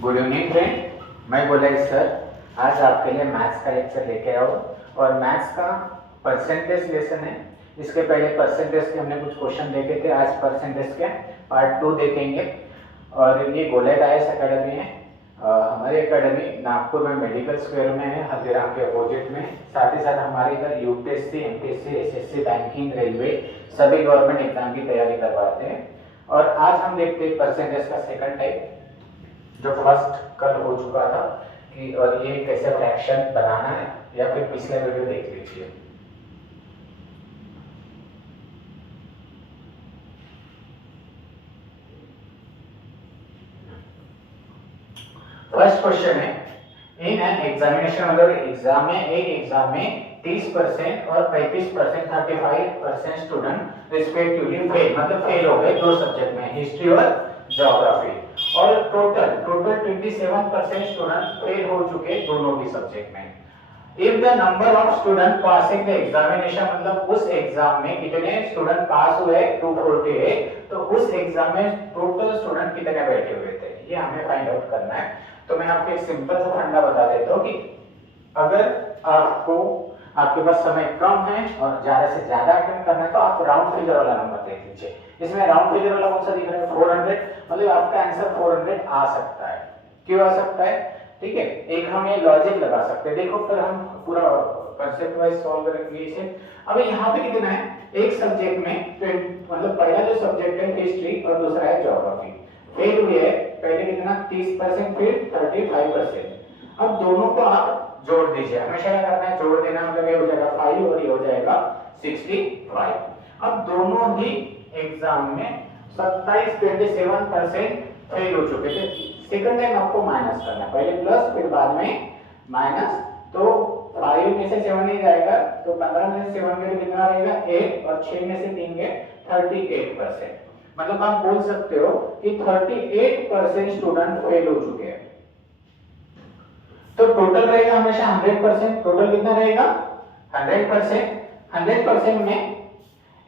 Good evening friend, मैं बोला sir आज आपके लिए मैथ्स का लेक्चर लेके आओ और मैथ्स का परसेंटेज लेसन है। इसके पहले परसेंटेज के हमने कुछ क्वेश्चन देखे थे, आज परसेंटेज के पार्ट 2 देखेंगे। और ये गोलेट आईएएस अकेडमी है। हमारी एकेडमी नागपुर में मेडिकल स्क्वायर में है, हल्दीराम के अपोजिट में। साथ ही साथ हमारे इधर UPSC, MPSC, SSC, banking, railway सभी गवर्नमेंट एग्जाम की तैयारी करवाते हैं। और आज हम देखते हैं परसेंटेज का सेकंड टाइप, जो फर्स्ट कल हो चुका था कि और ये कैसे फ्रैक्शन बनाना है, या फिर पिछले वीडियो देख लीजिए। फर्स्ट क्वेश्चन है, इन एन एग्जामिनेशन, मतलब एग्जाम में, एक एग्जाम में 30% और 35%, 35% स्टूडेंट रिस्पेक्टिवली फेल, मतलब फेल हो गए दो सब्जेक्ट में, हिस्ट्री और ज्योग्राफी। और टोटल 27% स्टूडेंट फेल हो चुके दोनों भी सब्जेक्ट में। If the number of student passing the examination, मतलब उस एग्जाम में कितने स्टूडेंट पास हुए 248, तो उस एग्जाम में टोटल स्टूडेंट कितने बैठे हुए थे, ये हमें फाइंड आउट करना है। तो मैं आपको एक सिंपल सा फंडा बता देता हूँ कि अगर आपके पास समय कम है और ज्यादा से ज्यादा अटेम्प्ट करना है तो आप राउंड फिगर वाला नंबर देख लीजिए। इसमें राउंड फिगर वाला कौन सा दिख रहा है, 400, मतलब आपका आंसर 400 आ सकता है। क्यों आ सकता है, ठीक है। एक हम ये लॉजिक लगा सकते हैं, देखो फिर हम पूरा कंसेप्ट वाइज सॉल्व करेंगे इसे। अब यहाँ पे कितना है, एक सब्जेक्ट में मतलब पहला जो सब्जेक्ट है हिस्ट्री और दूसरा है ज्योग्राफी। फेल हुए है पहले कितना 30%, फिर 35%। अब दोनों को आप जोड़ दीजिए, हमेशा क्या करना है, जोड़ देना, मतलब ये हो जाएगा 5 और ये हो जाएगा 65। अब दोनों ही एग्जाम में 27% फेल हो चुके थे। सेकंड टाइम आपको माइनस करना है, पहले प्लस फिर बाद में माइनस। तो 5 में से 7 नहीं जाएगा, तो 15 में से 7 गए तो कितना रहेगा 8, और 6 में से 3 गए 38%। मतलब आप बोल सकते हो कि 38% स्टूडेंट फेल हो चुके हैं। तो टोटल रहेगा हमेशा 100%। टोटल कितना रहेगा 100%। 100% में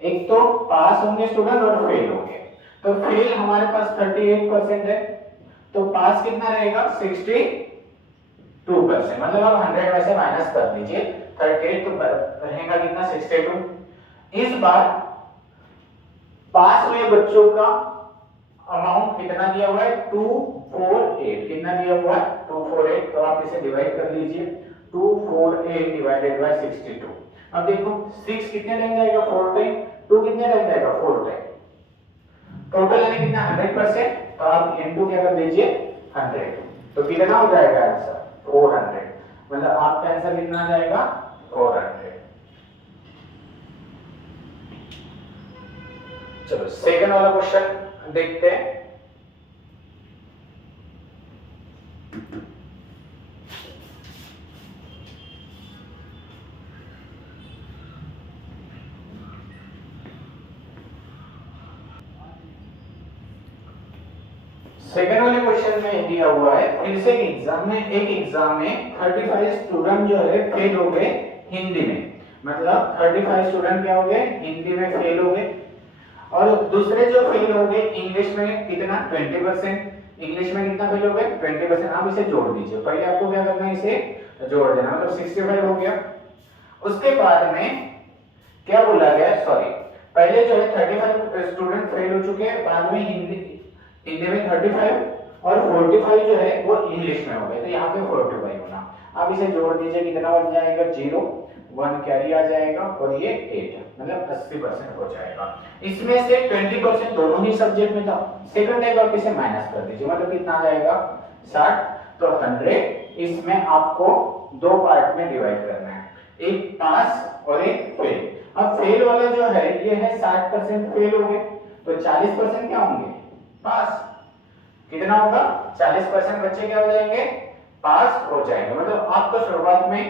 एक तो पास होंगे स्टूडेंट और फेल होंगे। तो फेल हमारे पास 38% है, तो पास कितना रहेगा 62%। मतलब आप 100 में से माइनस कर दीजिए 38, तो रहेगा कितना 62। इस बार पास हुए बच्चों का अमाउंट कितना दिया हुआ है 248। कितना दिया हुआ है 248, तो आप इसे डिवाइड कर लीजिए, 248 डिवाइडेड बाय 62। अब देखो 6 कितने टाइम जाएगा 4 टाइम, 2 कितने टाइम जाएगा 4 टाइम। टोटल यानी कितना 100%, तो आप इनटू क्या कर दीजिए 100, तो कितना हो जाएगा आंसर 400। मतलब आपका आंसर कितना आ जाएगा 400। चलो सेकंड वाला क्वेश्चन देखते हैं। सेकंड वाले क्वेश्चन में दिया हुआ है, फिर से एक एग्जाम में 35 स्टूडेंट जो है फेल हो गए हिंदी में। मतलब 35 स्टूडेंट क्या हो गए हिंदी में फेल हो गए, और दूसरे जो फेल हो गए इंग्लिश में कितना 20%। इंग्लिश में कितना फेल हो गए 20%। आप इसे जोड़ दीजिए, पहले आपको क्या करना है, इसे जोड़ देना, मतलब 65 हो गया। उसके बाद में क्या बोला गया, सॉरी, पहले जो है 35 स्टूडेंट फेल हो चुके हैं, बाद में हिंदी में 35 और 45 जो है वो इंग्लिश में हो गए, तो यहाँ पे 45 होना। आप इसे जोड़ दीजिए, कितना बन जाएगा 0, 1 कैरी आ जाएगा, और ये 8, मतलब 80% हो जाएगा। इसमें से 20% दोनों ही सब्जेक्ट में था। सेकंड टाइम आप इसे माइनस कर दीजिए, मतलब कितना आ जाएगा 60। तो 100 इसमें आपको दो पार्ट में डिवाइड करना है, एक पास और एक फेल। अब फेल वाला जो है ये है 60% फेल हो गए, तो 40% क्या होंगे पास। कितना होगा 40% बच्चे क्या हो जाएंगे पास हो जाएंगे। मतलब आपको शुरुआत में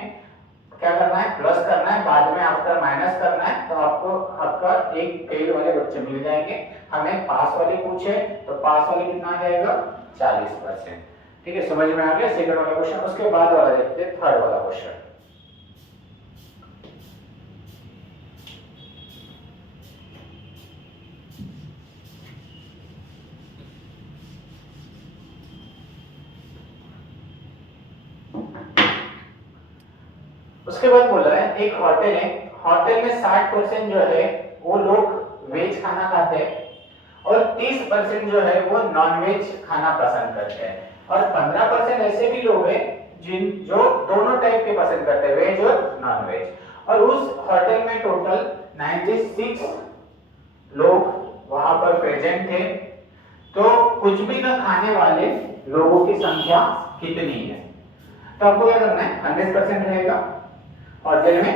क्या करना है प्लस करना है, बाद में आफ्टर माइनस करना है, तो आपको आपका एक फेल वाले बच्चे मिल जाएंगे। हमें पास वाले पूछे तो पास वाले कितना आ जाएगा 40%। ठीक है, समझ में आ गया सेकंड वाला क्वेश्चन। उसके बाद वाला देखते हैं थर्ड वाला क्वेश्चन। उसके बाद बोला है एक होटल है, होटल में 60% जो है वो लोग वेज खाना खाते हैं और 30% जो है वो नॉन वेज खाना पसंद करते हैं और 15% ऐसे भी लोग हैं जिन जो दोनों टाइप के पसंद करते हैं, वेज और नॉन वेज। और उस होटल में टोटल 96 लोग वहां पर प्रेजेंट थे। तो कुछ भी न खाने वाले लोगों की संख्या कितनी है? तो आपको क्या करना है, 100% रहेगा होटल में,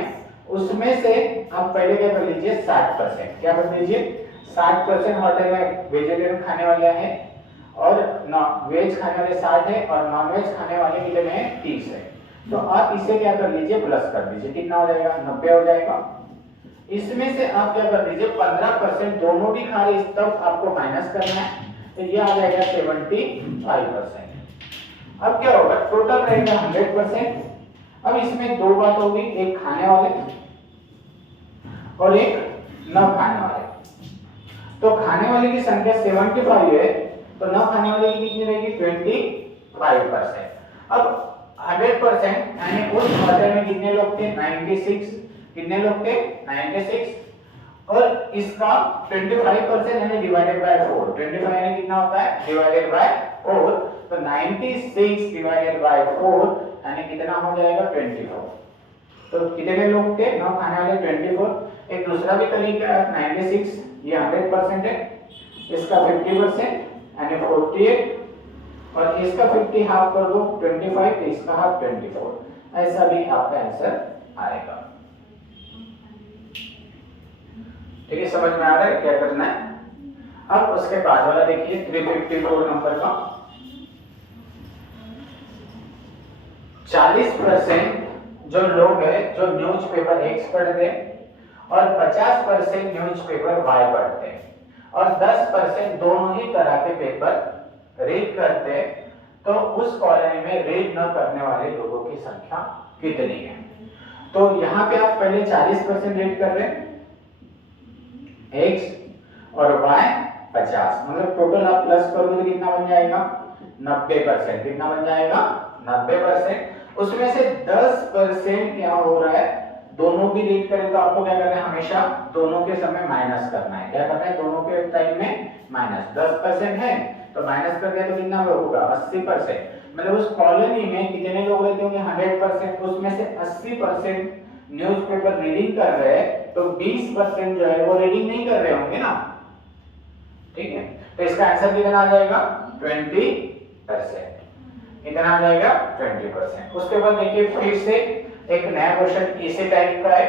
उसमें से आप पहले क्या कर लीजिए 60%, क्या कर लीजिए 60% होटल में वेजिटेरियन खाने वाले हैं और वेज खाने वाले 60 है और नॉन वेज खाने वाले कितने हैं 30 है। तो आप इसे क्या कर लीजिए प्लस कर दीजिए, कितना हो जाएगा 90 हो जाएगा। इसमें से आप क्या कर दीजिए 15% दोनों भी खा रहे, तब आपको माइनस करना है, तो ये आ जाएगा 75%। अब क्या होगा, टोटल रहेगा 100%। अब इसमें दो बात होगी, एक खाने वाले और एक न खाने वाले। तो खाने वाले की संख्या 75 है तो न खाने वाले की कितनी रहेगी 25%। अब 100% यानी उस होटल में कितने लोग थे 96, कितने लोग थे 96 और इसका 25% यानी डिवाइडेड बाय 4, 25 यानी कितना होता है डिवाइडेड बाय 4, तो 96 डिवाइडेड बाय 4 यानी कितना हो जाएगा 24। तो कितने लोग थे नौ खाने वाले 24। एक दूसरा भी तरीका है 96, ये 100% है, इसका 50% यानी 48 और इसका 50 हाफ कर दो 25, इसका हाफ 24, ऐसा भी आपका आंसर आएगा। ठीक है, समझ में आ रहा है क्या करना है? अब उसके बाद वाला देखिए 354 नंबर का 40% जो लोग हैं जो न्यूज़पेपर एक्स पढ़ते हैं और 50% न्यूज़पेपर वाई पढ़ते हैं और 10% दोनों ही तरह के पेपर रीड करते हैं, तो उस कॉलोनी में रीड न करने वाले लोगों की संख्या कितनी है? तो यहाँ पे आप पहले 40% रीड कर रहे हैं x और y 50, मतलब टोटल आप प्लस करोगे तो कितना बन जाएगा 90%, कितना बन जाएगा 90%। उसमें से 10% क्या हो रहा है, दोनों भी रीड करें तो आपको क्या करना है, हमेशा दोनों के समय माइनस करना है। क्या करना है, दोनों के टाइम में माइनस। 10% है तो माइनस कर दिया तो कितना होगा 80%, मतलब उस कॉलोनी में कितने लोग रहते होंगे 100%, उसमें से 80% न्यूज़पेपर रीडिंग कर रहे हैं, तो 20% जो है वो रीडिंग नहीं कर रहे होंगे ना। ठीक है, तो इसका आंसर कितना आ जाएगा 20%, कितना आ जाएगा 20%। उसके बाद देखिए फिर से एक नया क्वेश्चन इसी टाइप का है।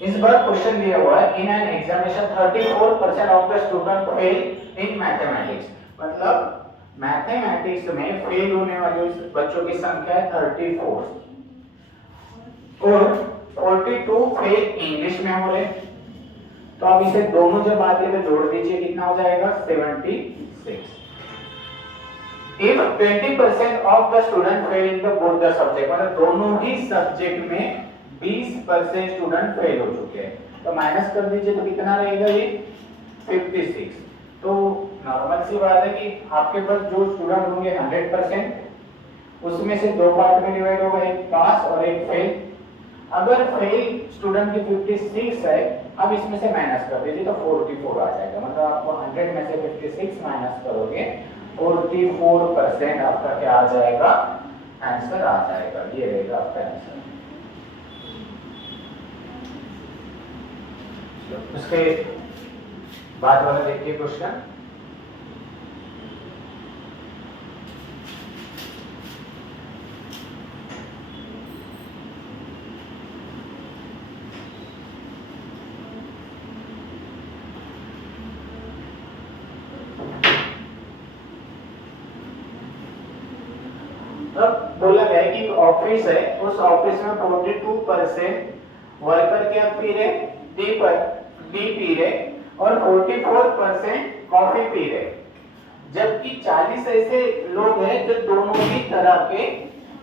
इस बार क्वेश्चन दिया हुआ है in an examination 34% of the student fail in mathematics, मतलब मैथमेटिक्स में फेल होने वाले बच्चों की संख्या है 34 और 42 फेल इंग्लिश में हो रहे। तो अब इसे दोनों जब आते तो जोड़ दीजिए, कितना हो जाएगा 76। If 20% of the student fail in the both the subject, मतलब दोनों ही सब्जेक्ट में 20% स्टूडेंट फेल हो चुके हैं, तो माइनस कर दीजिए तो कितना रहेगा ये 56। तो नॉर्मल सी बात है कि आपके पास जो स्टूडेंट होंगे 100%, उसमें से दो पार्ट में डिवाइड होगा, एक पास और एक फेल। अगर फेल स्टूडेंट की 56 है, अब इसमें से माइनस कर दीजिए तो 44 आ जाएगा, मतलब आपको 100 में से 56 माइनस करोगे 44% आपका क्या आ जाएगा, आंसर आ जाएगा। ये रहेगा आपका आंसर। उसके बाद वाला देखिए क्वेश्चन, अब बोला गया है कि ऑफिस है, उस ऑफिस में 42% वर्कर क्या पी रहे, टी पी रहे और 44% कॉफी पी रहे, जबकि 40 ऐसे लोग हैं जो दोनों ही तरह के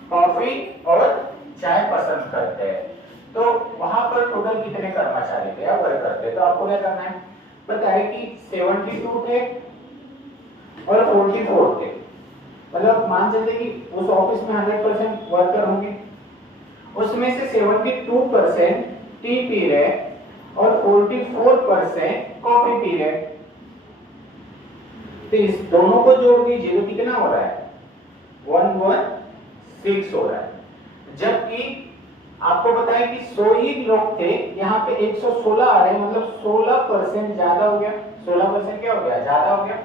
कॉफी और चाय पसंद करते हैं। तो वहां पर टोटल कितने कर्मचारी थे या वर्कर थे, तो आपको क्या करना है, बताए कि 72 थे और 44 थे, मतलब मान चलते कि उस ऑफिस में 100% वर्कर होंगे, उसमें से 72% टी पी रहे और 44% कॉफी पी रहे, तो इस दोनों को जोड़ दीजिए तो कितना हो रहा है, 116 हो रहा है। जबकि आपको पता है कि 100 ही लोग थे, यहाँ पे 116 आ रहे हैं, मतलब 16% ज्यादा हो गया, 16% क्या हो गया, ज्यादा हो गया।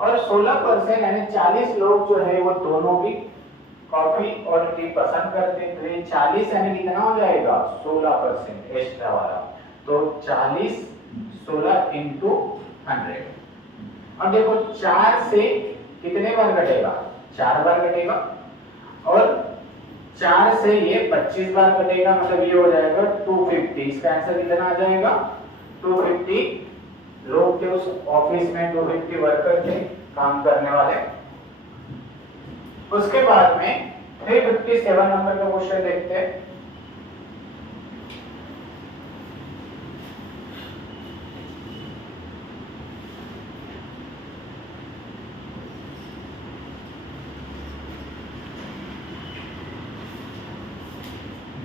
और 16% यानी 40 लोग जो है वो दोनों भी कॉफी और टी पसंद करते हैं, तो ये 40 यानी कितना हो जाएगा, 16% एक्स्ट्रा वाला, तो 40 16 इंटू 100। अब देखो 4 से कितने बार घटेगा, 4 बार घटेगा, और 4 से ये 25 बार कटेगा, मतलब ये हो जाएगा 250। इसका आंसर कितना आ जाएगा, 250 लोग थे उस ऑफिस में, 250 वर्कर थे काम करने वाले। उसके बाद में 357 नंबर का क्वेश्चन देखते हैं।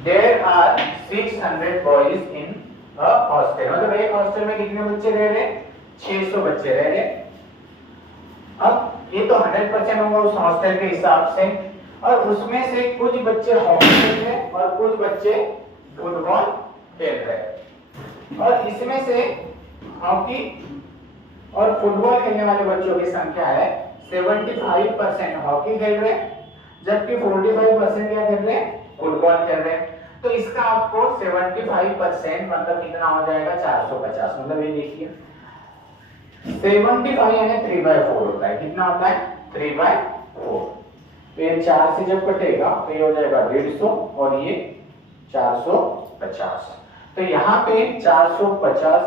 There are 600 boys in a hostel, मतलब एक हॉस्टल में कितने बच्चे रह रहे, 600 बच्चे रह रहे। अब ये तो 100% होगा उस हॉस्टल के हिसाब से, और उसमें से कुछ बच्चे हॉकी खेल रहे हैं और कुछ बच्चे फुटबॉल खेल रहे हैं, और इसमें से हॉकी और फुटबॉल खेलने वाले बच्चों की संख्या है 75% हॉकी खेल रहे हैं, जबकि 45% क्या खेल रहे हैं, फुटबॉल खेल रहे हैं। तो इसका आपको 75% मतलब कितना हो जाएगा, 450, मतलब ये देखिए 75 यानी 3/4 होता है, कितना होता है, 3/4। तो ये 4 से जब कटेगा तो ये हो जाएगा 150 और ये 450, तो यहाँ पे 450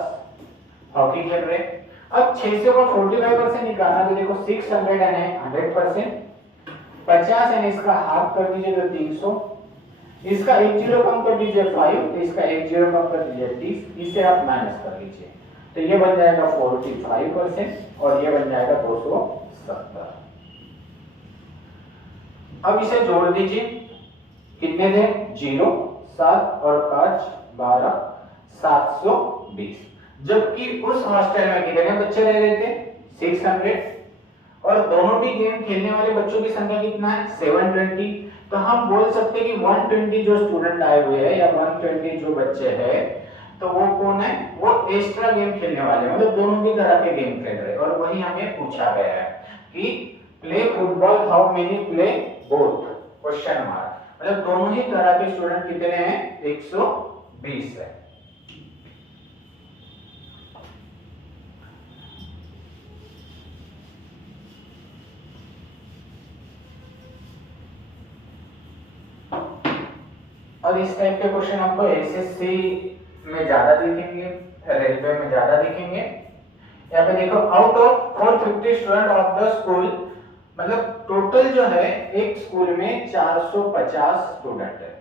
हॉकी खेल रहे। अब 600 को 45% निकालना, तो देखो 600 यानी 100%, 50 यानी इसका हाफ कर दीजिए तो 300, इसका एक जीरो कम कर दीजिए 5, तो इसका एक जीरो कम कर दीजिए 30, इसे आप माइनस कर लीजिए, तो ये बन जाएगा 45% और ये बन जाएगा 270। अब इसे जोड़ दीजिए, कितने थे, 0 7 और 5 12 720, जबकि उस हॉस्टल में कितने बच्चे रह रहे थे, 600, और दोनों भी गेम खेलने वाले बच्चों की संख्या कितना है, 720। तो हम बोल सकते हैं कि 120 जो स्टूडेंट आए हुए हैं या 120 जो बच्चे हैं, तो वो कौन है, वो एक्स्ट्रा गेम खेलने वाले, मतलब दोनों की तरह के गेम खेल रहे हैं। और वही हमें पूछा गया है कि play football how many play both, question mark, मतलब दोनों ही तरह के स्टूडेंट कितने हैं, 120 है। और इस टाइप के क्वेश्चन आपको एसएससी में ज्यादा दिखेंगे, रेलवे में ज्यादा दिखेंगे। यहाँ पे देखो out of 450 student of the school, मतलब टोटल जो है एक स्कूल में 450 स्टूडेंट है,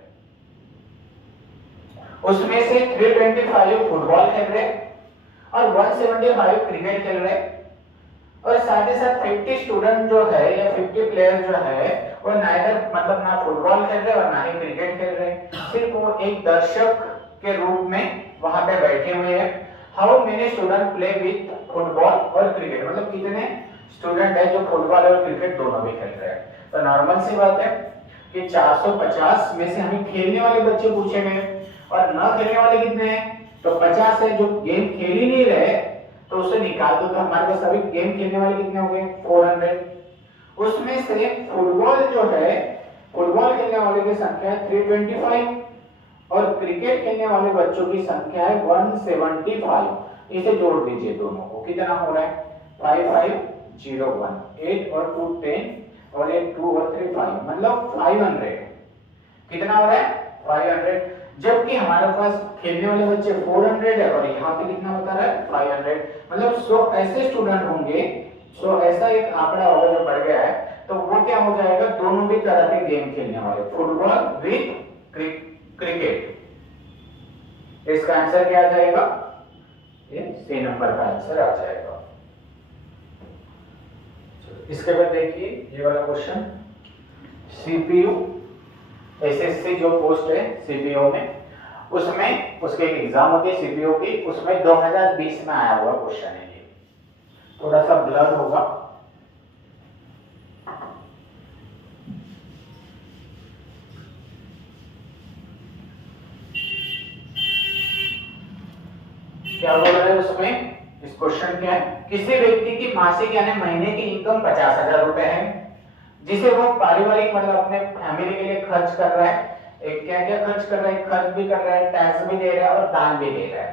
उसमें से 325 फुटबॉल खेल रहे और 175 क्रिकेट खेल रहे, और साथ ही साथ 50 स्टूडेंट जो है या 50 प्लेयर जो है वो नाइदर मतलब ना फुटबॉल खेल रहे और ना ही क्रिकेट खेल रहे, सिर्फ वो एक दर्शक के रूप में वहां पे बैठे हुए हैं। How many student play with football और क्रिकेट, मतलब कितने स्टूडेंट है जो फुटबॉल और क्रिकेट दोनों भी खेल रहे हैं। तो नॉर्मल सी बात है कि 450 में से हमें खेलने वाले बच्चे पूछे गए और न खेलने वाले कितने हैं, तो 50 है, जो गेम खेल ही नहीं रहे तो उसे निकाल दो, तो हमारे पास अभी गेम खेलने वाले कितने हो गए, 400। उसमें से फुटबॉल जो है, फुटबॉल खेलने वाले की संख्या है 325 और क्रिकेट खेलने वाले बच्चों की संख्या है 175। इसे जोड़ दीजिए दोनों को, कितना हो रहा है, 5501, 8 और 2 10 और 1 2 और 3 5, मतलब 500। कितना हो रहा है, 500, जबकि हमारे पास खेलने वाले बच्चे 400 है और यहाँ पे कितना बता रहा है, 500, मतलब 100 ऐसे स्टूडेंट होंगे, 100 ऐसा एक आंकड़ा होगा जो बढ़ गया है, तो वो क्या हो जाएगा, दोनों भी तरह के गेम खेलने वाले, फुटबॉल विद क्रिकेट। इसका आंसर क्या आ जाएगा? ये सी नंबर का आंसर आ जाएगा। इसके बाद देखिए ये वाला क्वेश्चन, सीपीयू एसएससी जो पोस्ट है सीपीयू में, उसमें उसके एक एग्जाम होती है सीपीयू की, उसमें 2020 में आया हुआ क्वेश्चन है। ये थोड़ा सा ब्लर होगा, क्या बोल रहे हैं उसमें? इस क्वेश्चन क्या है, किसी व्यक्ति की मासिक यानी महीने की इनकम 50,000 रुपए है, जिसे वो पारिवारिक मतलब अपने फैमिली के लिए खर्च कर रहा है। क्या क्या खर्च कर रहा है? खर्च भी कर रहा है, टैक्स भी दे रहा है और दान भी दे रहा है।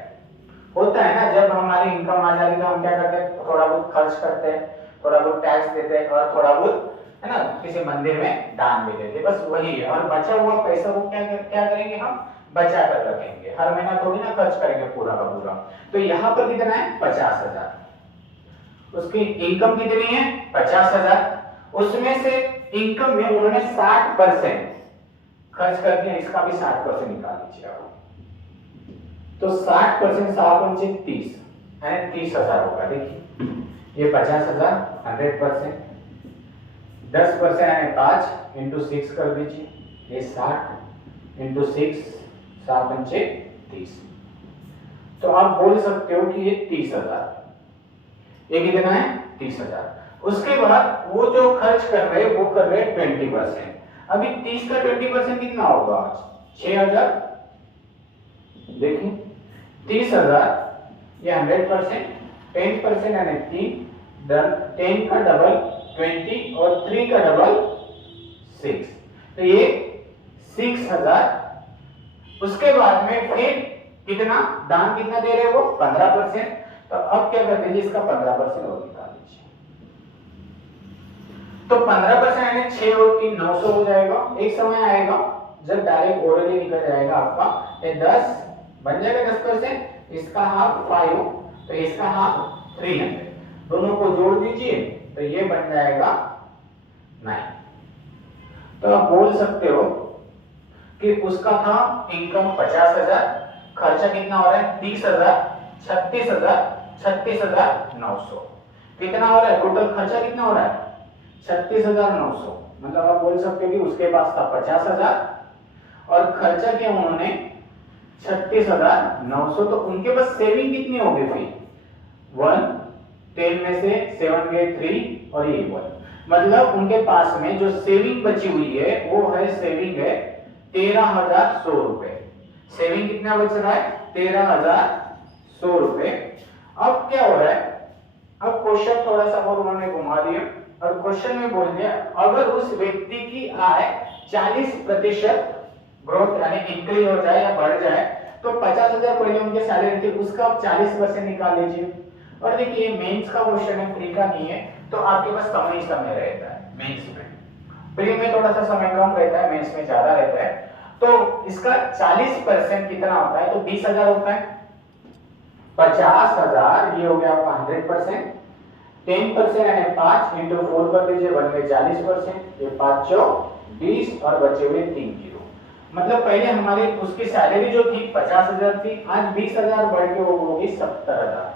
होता है ना, जब हमारी इनकम आ जाती है तो हम क्या करते हैं, थोड़ा बहुत खर्च करते हैं, थोड़ा बहुत टैक्स देते हैं और थोड़ा बहुत है ना किसी मंदिर में दान भी देते हैं, बस वही है। और बचा हुआ पैसा वो क्या करेंगे, हम बचा कर रखेंगे, हर महीना थोड़ी ना खर्च करेंगे पूरा का पूरा। तो यहाँ पर कितना है? 50,000। उसकी इनकम कितनी है? 50,000। उसमें से इनकम में उन्होंने 60% खर्च कर दिया, इसका भी 60% निकाल लीजिए आप। तो 60% 7×30 यानी 30,000 होगा। देखिए ये 50,000 100%, 10% यानी 5 × 6 कर दीजिए, ये 60 × 6 7×30। तो आप बोल सकते हो कि ये 30,000। ये कितना है? 30,000। उसके बाद वो जो खर्च कर रहे हैं वो कर रहे हैं 20%। अभी 30 का 20% कितना होगा? 6,000। देखिए 30,000 ये 100%, 10% यानी 3, 10 का डबल 20 और 3 का डबल 6, तो ये 6,000। उसके बाद में फिर कितना दान कितना दे रहे हैं वो? 15%। तो अब क्या कर दीजिए, इसका 15% और निकाल लीजिए। तो 15% यानी 6 और 3 900 हो जाएगा। एक समय आएगा जब डायरेक्ट ओरली निकल जाएगा आपका, ये 10 बन जाएगा 10%, इसका हाफ 5, तो इसका हाफ 300, दोनों को जोड़ दीजिए तो ये बन जाएगा 9। तो आप बोल सकते हो कि उसका था इनकम 50,000, खर्चा कितना हो रहा है? 30,000, 36,000, 36,900। कितना हो रहा है टोटल खर्चा? कितना हो रहा है? 36,900। मतलब आप बोल सकते हो कि उसके पास था 50,000 और खर्चा किया उन्होंने 36,900। तो उनके पास सेविंग कितनी होगी फिर? 1, 10 में से 7 गए 3 और ये 1, मतलब उनके पास में जो सेविंग बची हुई है वो है, सेविंग है 13,100 रुपए। सेविंग कितना बच रहा है? 13,100 रुपए। अब क्या हो रहा है, अब क्वेश्चन थोड़ा सा और उन्होंने घुमा दिया और क्वेश्चन में बोल दिया अगर उस व्यक्ति की आय 40% ग्रोथ यानी इंक्रीज हो जाए या बढ़ जाए तो 50,000 पहले उनके सैलरी थी, उसका 40% निकाल लीजिए। और देखिए मेंस का क्वेश्चन है, प्री का नहीं है, तो आपके पास कम ही समय रहता है मेंस में। प्री में थोड़ा सा समय कम रहता है, मेंस में ज्यादा रहता है। तो इसका 40% कितना होता है? तो 20,000 होता है। 50,000 ये हो गया आपका 100%, 10% यानी 5 × 4 कर दीजिए, बन गए 40%। ये 5 चौक 20 और बचे हुए 3 जीरो। मतलब पहले हमारे उसकी सैलरी जो थी 50,000 थी, आज 20,000 बढ़ के वो होगी 70,000।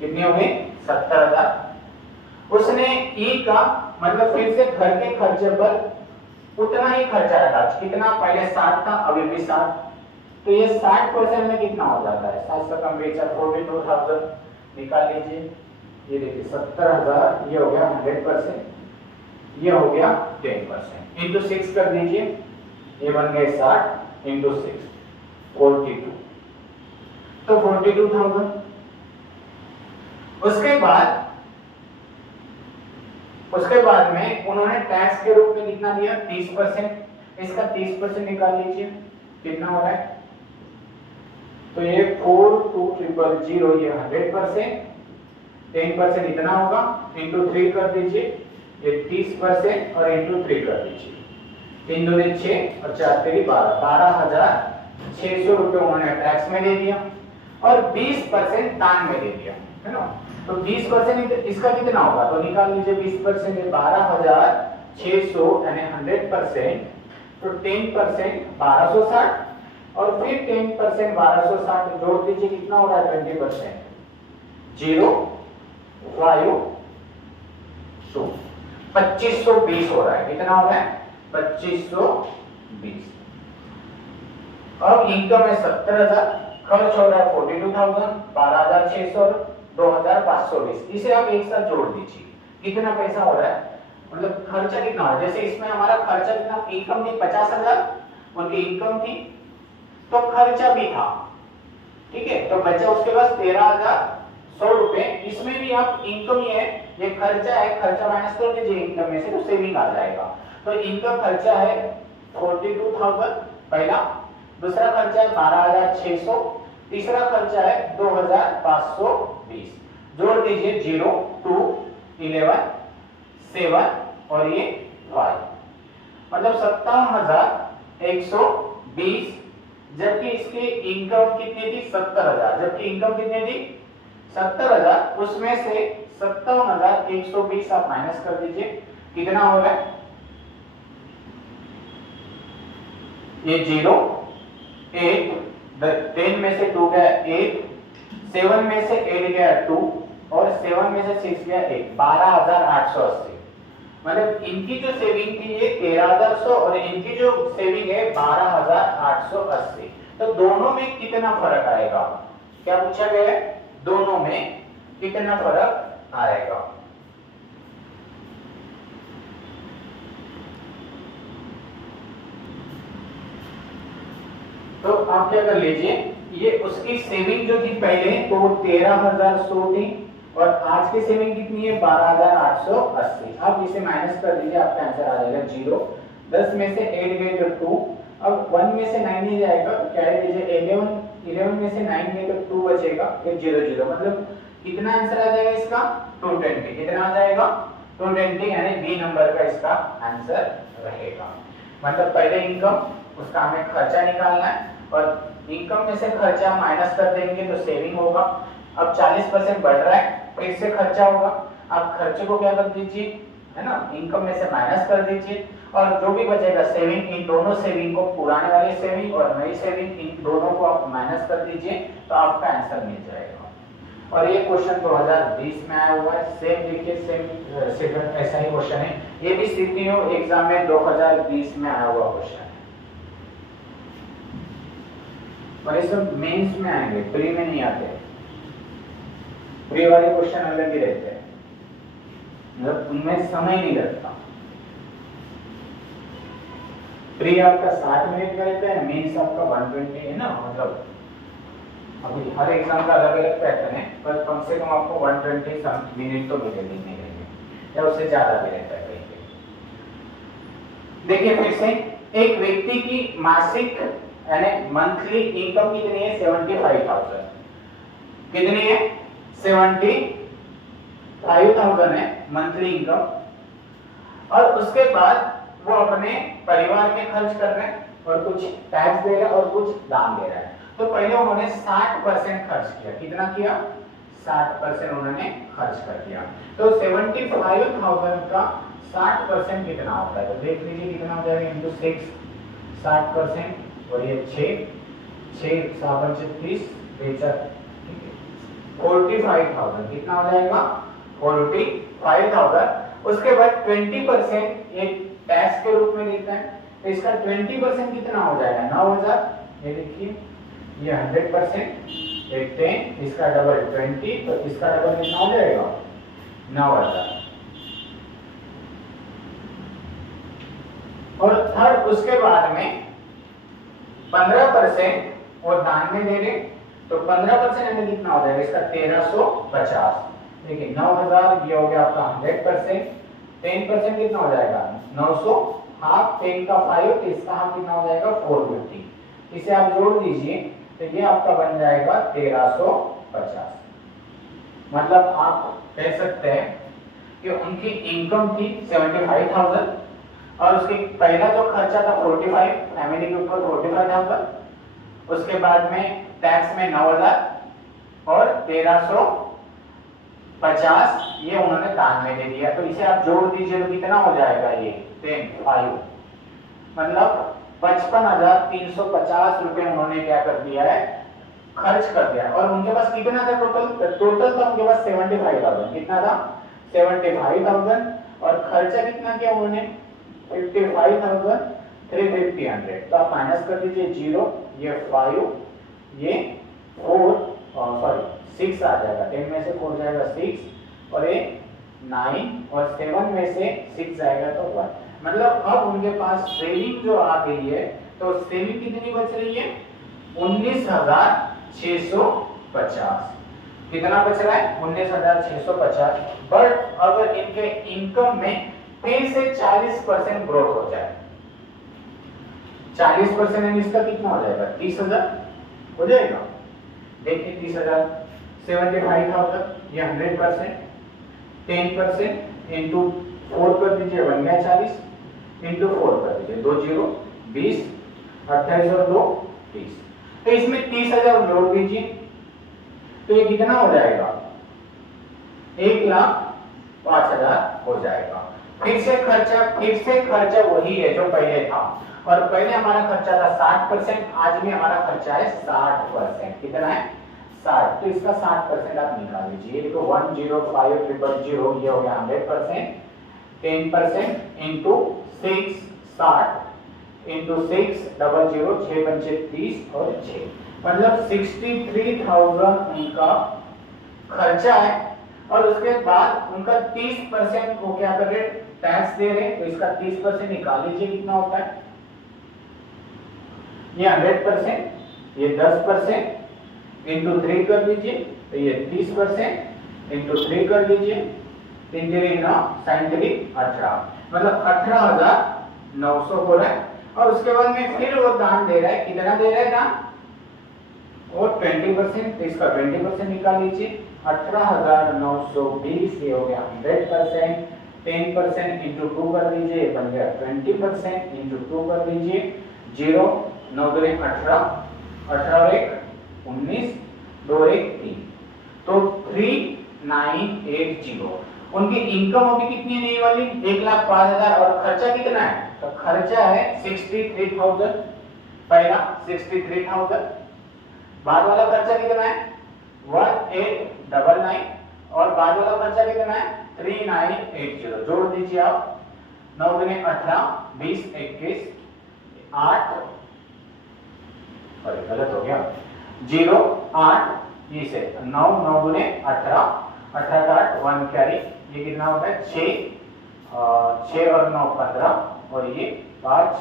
कितनी होगी? 70,000। उसने ई का मतलब फिर से घर के खर्चे पर उतना ही खर्चा रखा, कितना? पहले 60 था, अभी भी 60। तो ये 60% में कितना हो जाता है? 7 से कम बेचा 42,000 निकाल लीजिए। ये देखिए 70,000 ये हो गया 100%, ये हो गया 10%। इंटू 6 कर दीजिए, ये बन गए 60 इंटू 6 42, तो 42,000। उसके बाद में उन्होंने टैक्स के रूप में कितना दिया? 30%। इसका 30% निकाल लीजिए, कितना हो रहा है? तो ये 42,000 ये 100%, 10% इतना होगा, इंटू 3 कर दीजिए, ये 30% और इंटू 3 कर दीजिए। 3 2 6 और 4 3 12, 12,600 रुपए उन्होंने टैक्स में दे दिया और 20% दान में दे दिया, है ना। तो 20% इसका कितना होगा? तो निकाल लीजिए 20%, 12,600 यानी 100%, तो 10% 1260, और फिर 10% 1260 जोड़ दीजिए, कितना हो रहा है 20%, 0 5 2 2520 हो रहा है। कितना हो रहा है 2520। अब इनकम है 70,000, खर्च हो रहा है 42,000, 12,600, 2,520। इसे आप एक साथ जोड़ दीजिए, कितना पैसा हो रहा है, मतलब खर्चा कितना हो रहा है। जैसे इसमें हमारा खर्चा कितना, इनकम थी 50,000, उनकी इनकम थी तो खर्चा भी था, ठीक है, तो बचा उसके पास 13,100 रुपए। इसमें भी आप इनकम ही है, ये खर्चा है, खर्चा माइनस कर दीजिए इनकम में से तो सेविंग आ जाएगा। तो इनकम खर्चा है 42,000 पहला, दूसरा खर्चा है 12,600, तीसरा खर्चा है 2,520। जोड़ दीजिए 0 2 11 7 और ये 5, मतलब 57,120। जबकि इसकी इनकम कितनी थी 70,000, जबकि इनकम कितनी थी 70,000, उसमें से 57,120 आप माइनस कर दीजिए, कितना हो रहा है ये 0 8, 10 में से 2 गया 8, 7 में से 8 गया 2 और 7 में से 6 गया 8, 12,880। मतलब इनकी जो सेविंग थी ये 13,100 और इनकी जो सेविंग है 12,880। तो दोनों में कितना फर्क आएगा, क्या पूछा गया है, दोनों में कितना फर्क आएगा। तो आप क्या कर लीजिए, ये उसकी सेविंग जो थी पहले तो वो 13,100 थी और आज की सेविंग कितनी है 12,880। अब इसे माइनस कर दीजिए, आपका आंसर आ जाएगा 0। 10 में से 8 गए तो 2, अब 1 में से 9 नहीं जाएगा तो क्या लीजिए 11 में से 9 गए तो 2 बचेगा, फिर 0 0, मतलब कितना आंसर आ जाएगा इसका 220। कितना आ जाएगा 220, यानी बी नंबर का इसका आंसर रहेगा। मतलब पहले इनकम, उसका हमें खर्चा निकालना है और इनकम में से खर्चा माइनस कर देंगे तो सेविंग होगा। अब 40% बढ़ रहा है, फिर से खर्चा होगा, आप खर्चे को क्या कर दीजिए, है ना, इनकम में से माइनस कर दीजिए और जो भी बचेगा सेविंग, इन दोनों सेविंग को, पुराने वाली सेविंग और नई सेविंग, इन दोनों को आप माइनस कर दीजिए तो आपका आंसर मिल जाएगा। और ये क्वेश्चन 2020 में आया हुआ है, सेम देखिए, सेम ऐसा ही क्वेश्चन है, ये भी सीपीयू एग्जाम में 2020 में आया हुआ क्वेश्चन है। और ये सब मेंस में आएंगे, प्री में नहीं आते। प्री वाले क्वेश्चन अलग ही रहते हैं, मतलब उनमें समय नहीं लगता। प्री आपका 60 मिनट का रहता है, मेंस आपका 120 है ना, मतलब अभी हर एग्जाम का अलग अलग पैटर्न है, पर कम से कम आपको 120 मिनट तो मिले लिखने के लिए, या उससे ज्यादा भी रहता है कहीं पे। देखिए फिर से, एक व्यक्ति की मासिक यानी मंथली इनकम कितनी है 75,000, कितनी है 75,000 है मंथली इनकम, और उसके बाद वो अपने परिवार में खर्च कर रहे हैं और कुछ टैक्स दे रहे हैं और कुछ दान दे रहे हैं। तो पहले उन्होंने 60% खर्च किया, कितना किया 60% उन्होंने खर्च कर दिया। तो 75,000 का 60% कितना होता है, तो देख लीजिए कितना हो जाएगा इंटू 6, 60% और ये 6 7 36 45,000, कितना हो जाएगा 45,000। उसके बाद 20% एक टैक्स के रूप में देता है, तो इसका 20% कितना हो जाएगा 9,000। ये देखिए ये 100%, ये 10, इसका डबल 20, तो इसका डबल कितना हो जाएगा 9,000। और थर्ड उसके बाद में 15% और दान में दे रहे, तो 15% हमें कितना हो जाएगा इसका 1350। देखिए 9,000 ये हो गया आपका 100%, 10% कितना हो जाएगा 900, हाफ 10 का 5, तो इसका हाफ कितना हो जाएगा 450। इसे आप जोड़ दीजिए तो ये आपका बन जाएगा 1350। मतलब आप कह सकते हैं कि उनकी इनकम थी 75,000 और उसके पहला जो खर्चा था 45, फैमिली के ऊपर 45,000, उसके बाद में टैक्स में 9,000 और 1350 ये उन्होंने दान में दे दिया। तो इसे आप जोड़ दीजिए तो कितना हो जाएगा ये 10 5, मतलब 55,350 रुपए उन्होंने क्या कर दिया है, खर्च कर दिया। और उनके पास कितना था टोटल, टोटल तो उनके पास 75,000, कितना था 75,000, और खर्चा कितना किया उन्होंने 55,350। तो आप माइनस कर दीजिए 0, ये 5, ये 4 सॉरी 6 आ जाएगा, 10 में से 4 जाएगा 6, और ये 9, और 7 में से 6 जाएगा तो 1। मतलब अब उनके पास सेविंग जो आ गई है, तो सेविंग कितनी बच रही है 19,650। कितना बच रहा है 19,650। बट अगर इनके इनकम में फिर से 40% ग्रोथ हो जाए, 40% यानी इसका कितना हो जाएगा 30,000 हो जाएगा। देखिए 30,000 75,000, ये 100%, 10% इंटू 4 कर दीजिए 1 या 40, इंटू 4 कर दीजिए 2 0 20, 28 और 2 30। तो इसमें 30,000 जोड़ दीजिए, तो ये कितना हो जाएगा 1,05,000 हो जाएगा। फिर से खर्चा वही है जो पहले था, और पहले हमारा खर्चा था 60%, आज भी हमारा खर्चा है 60%। कितना है 60, तो इसका 60% आप निकाल लीजिए। देखो 105,000 ये हो गया 100%, 10% इंटू 6 60 इंटू 6 00 6 पंचे 30 और 6, मतलब 63,000 उनका खर्चा है। और उसके बाद उनका 30% को क्या कर रहे टैक्स दे रहे, तो इसका 30% निकाल लीजिए कितना होता है, ये 100%, ये 10% इंटू 3 कर दीजिए, तो ये 30% इंटू 3 कर दीजिए, 3 3 9 37 18, मतलब 18,900 हो रहा है। और उसके बाद में फिर वो दान दे रहा है, कितना दे रहा है दान, वो 20%, तो इसका 20% निकाल लीजिए, 18,920, ये हो गया 100%, 10% इंटू 2 कर दीजिए, बन गया 20%, इंटू 2 कर दीजिए, 0 9 2 18, 18 और 1 19, 2 और 1 3, तो 3980। उनकी इनकम होगी कितनी है, नहीं वाली 1,05,000, और खर्चा कितना है, तो खर्चा है 63,000, पहला 63,000, बाद वाला खर्चा कितना है 1899, और बाद वाला खर्चा कितना है 3980। जोड़ दीजिए आप, 9 दूनी 18, 20 21 8, अरे गलत हो गया, 0 8 ये से 9 9 दूनी 18, 18 का 8 1 कैरी, ये कितना होता है 6 और 9 15, और ये 5,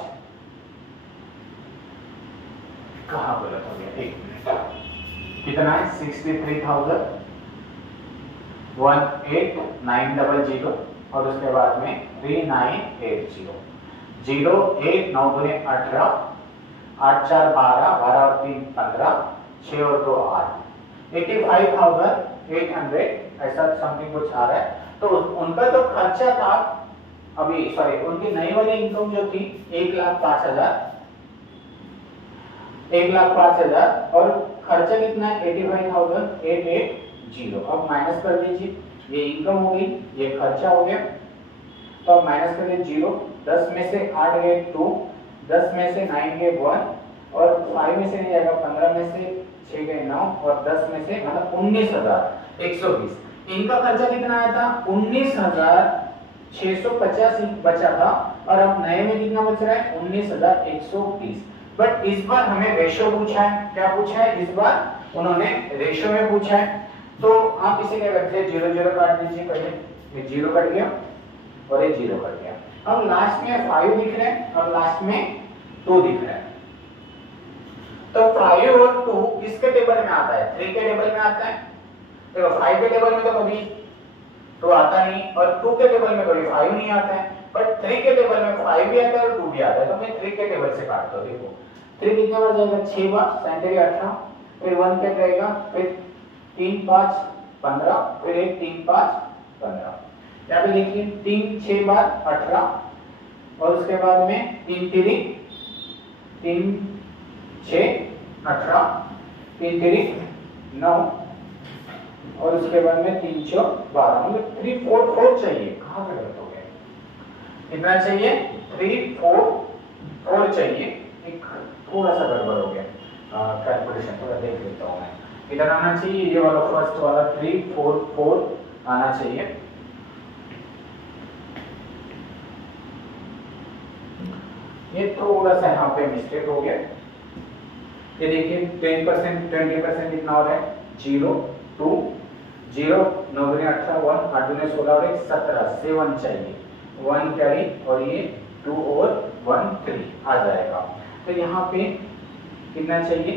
कहाँ गलत हो गया, 1 मिनट, कितना है 63,000 और उसके बाद में 3980, 0 1 9 दूनी 18, 8 4 12, 12 और 3 15, 6 और 2 8, 85,800 ऐसा समथिंग कुछ आ रहा है। तो उनका जो खर्चा था अभी, सॉरी उनकी नई वाली इनकम जो थी 1,05,000, 1,05,000, और खर्चा कितना है 85,880। अब माइनस कर दीजिए, ये इनकम हो गई, ये खर्चा हो गया, तो अब माइनस कर दीजिए 0, 10 में से 8 गए 2, 10 में से 9 गए 1, और 5 में से नहीं जाएगा, 15 में से 6 गए 9, और 10 में से मतलब 19,120। इनका खर्चा कितना आया था 19,650 बचा था, और अब नए में कितना बच रहा है 19,120। बट इस बार हमें रेशो पूछा है, क्या पूछा है इस बार उन्होंने रेशो में पूछा है। तो आप इसे क्या करते हैं 0 0 काट दीजिए, पहले ये 0 कट गया और ये 0 कट गया। अब लास्ट में 5 दिख रहे हैं और लास्ट में 2 दिख रहा है, तो 5 और 2 किसके टेबल में आता है 3 के टेबल में आता है। देखो 5 के टेबल में तो कभी 2 आता नहीं, और 2 के टेबल में कभी 5 नहीं आता है, बट 3 के टेबल में 5 भी आता है और 2 भी आता है। तो मैं 3 के टेबल से काटता हूं, देखो 3 कितने बार जाएगा 6 बार, 18, फिर 1 क्या रहेगा, फिर 3 5 15, फिर 1 3 5 15, यहाँ पे देखिए 3 6 बार 18, और उसके बाद में 3 3 6 18, 3 3 9, और उसके बाद में 3 4 12, मतलब 3 4 4 चाहिए। कहाँ पे गलत हो गया, कितना चाहिए 3 4 4 चाहिए। एक थोड़ा सा गड़बड़ हो गया कैलकुलेशन, थोड़ा देख लेता हूँ मैं। इधर आना चाहिए, ये वाला फर्स्ट वाला 3 4 4 आना चाहिए। ये थोड़ा सा यहाँ पे मिस्टेक हो गया। ये देखिए 10% 20% कितना हो रहा है 0 2 0 9 दूनी 18 1 8 दूनी 16 और 1 17 7 चाहिए 1 कैरी और ये 2 और 1 3 आ जाएगा। तो यहाँ पे कितना चाहिए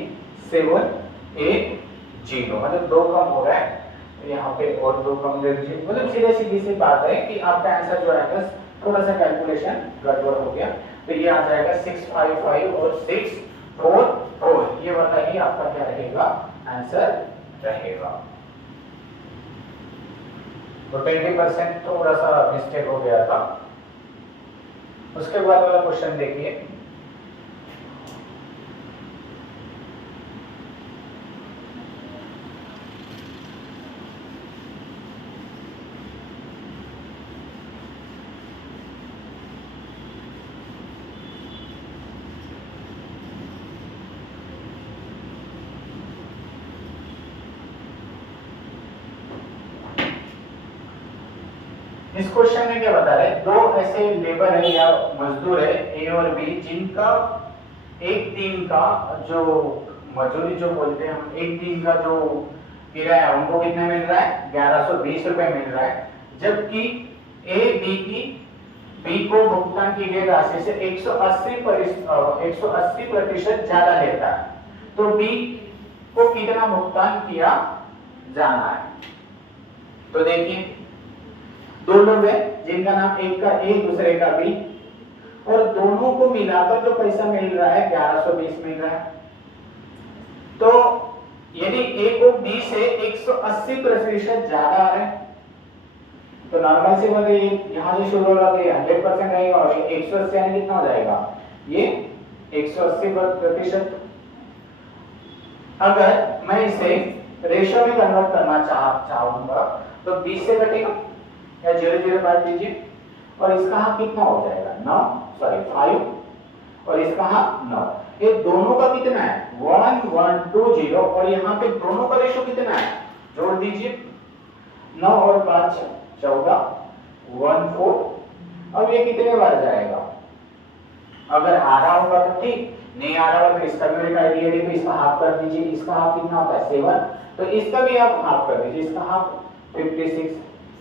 7 8 0 मतलब 2 कम हो रहा है। तो यहाँ पे और 2 कम दे दीजिए। मतलब सीधे सीधी सी बात है कि आपका आंसर जो आएगा थोड़ा सा कैलकुलेशन गड़बड़ हो गया। तो ये आ जाएगा 6 5 5 और 6 4 4, ये वाला ही आपका क्या रहेगा आंसर रहेगा। तो 20% थोड़ा सा मिस्टेक हो गया था। उसके बाद वाला क्वेश्चन देखिए, इस क्वेश्चन में क्या बता रहे हैं, दो ऐसे लेबर है या मजदूर है ए और बी, जिनका एक दिन का जो मजदूरी जो बोलते हैं हम, एक दिन का जो किराया उनको कितना मिल रहा है 1120 रुपए मिल रहा है। जबकि ए बी को भुगतान की गई राशि से 180% ज्यादा लेता है, तो बी को कितना भुगतान किया जाना है। तो देखिए दो लोग हैं जिनका नाम एक का ए दूसरे का बी, और दोनों को मिलाकर जो पैसा मिल रहा है 1120 मिल रहा है। तो यदि ए को बी से 180% ज्यादा आ रहा है, तो नॉर्मल सी बात है यहां से शुरू होगा तो 100% रहेगा और 180 यानी कितना हो जाएगा ये 180%। अगर मैं इसे रेशियो में कन्वर्ट करना चाहूंगा तो 20 से कटेगा या 0 काट दीजिए, और इसका हाफ कितना हो जाएगा 5 और इसका हाफ 9। ये दोनों का कितना है 1 1 2 0, और यहाँ पे दोनों का रेशियो कितना है जोड़ दीजिए 9 और 5 14 1 4। अब ये कितने बार जाएगा, अगर आ रहा होगा तो ठीक, नहीं आ रहा होगा तो इसका भी आइडिया है, तो इसका हाफ कर दीजिए। इसका हाफ कितना होता है 7, तो इसका भी आप हाफ कर दीजिए, इसका हाफ 56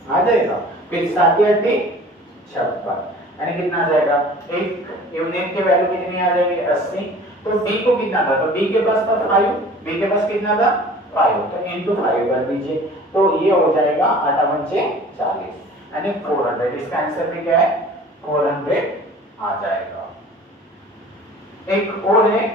आ जाएगा। फिर 7 या 56 यानी कितना आ जाएगा, एक यूनिट की वैल्यू कितनी आ जाएगी 80। तो b को कितना था, तो b के पास था 5, b के पास कितना था 5, तो इनटू 5 कर दीजिए, तो ये हो जाएगा 8 पंचे 40 यानी 400। इसका आंसर भी क्या है 400 आ जाएगा। एक और है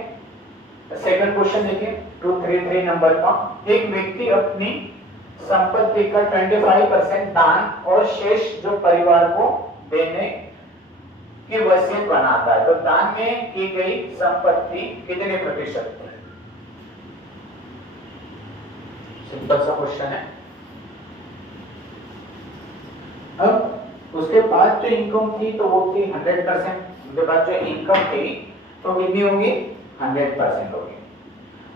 सेकंड क्वेश्चन देखिए 233 नंबर का। एक व्यक्ति अपनी संपत्ति का 25% दान और शेष जो परिवार को देने की वसीयत बनाता है, तो दान में की गई संपत्ति कितने प्रतिशत है। सिंपल सा क्वेश्चन है। अब उसके बाद जो इनकम थी तो वो थी 100%, उसके बाद जो इनकम थी तो कितनी होगी 100% होगी।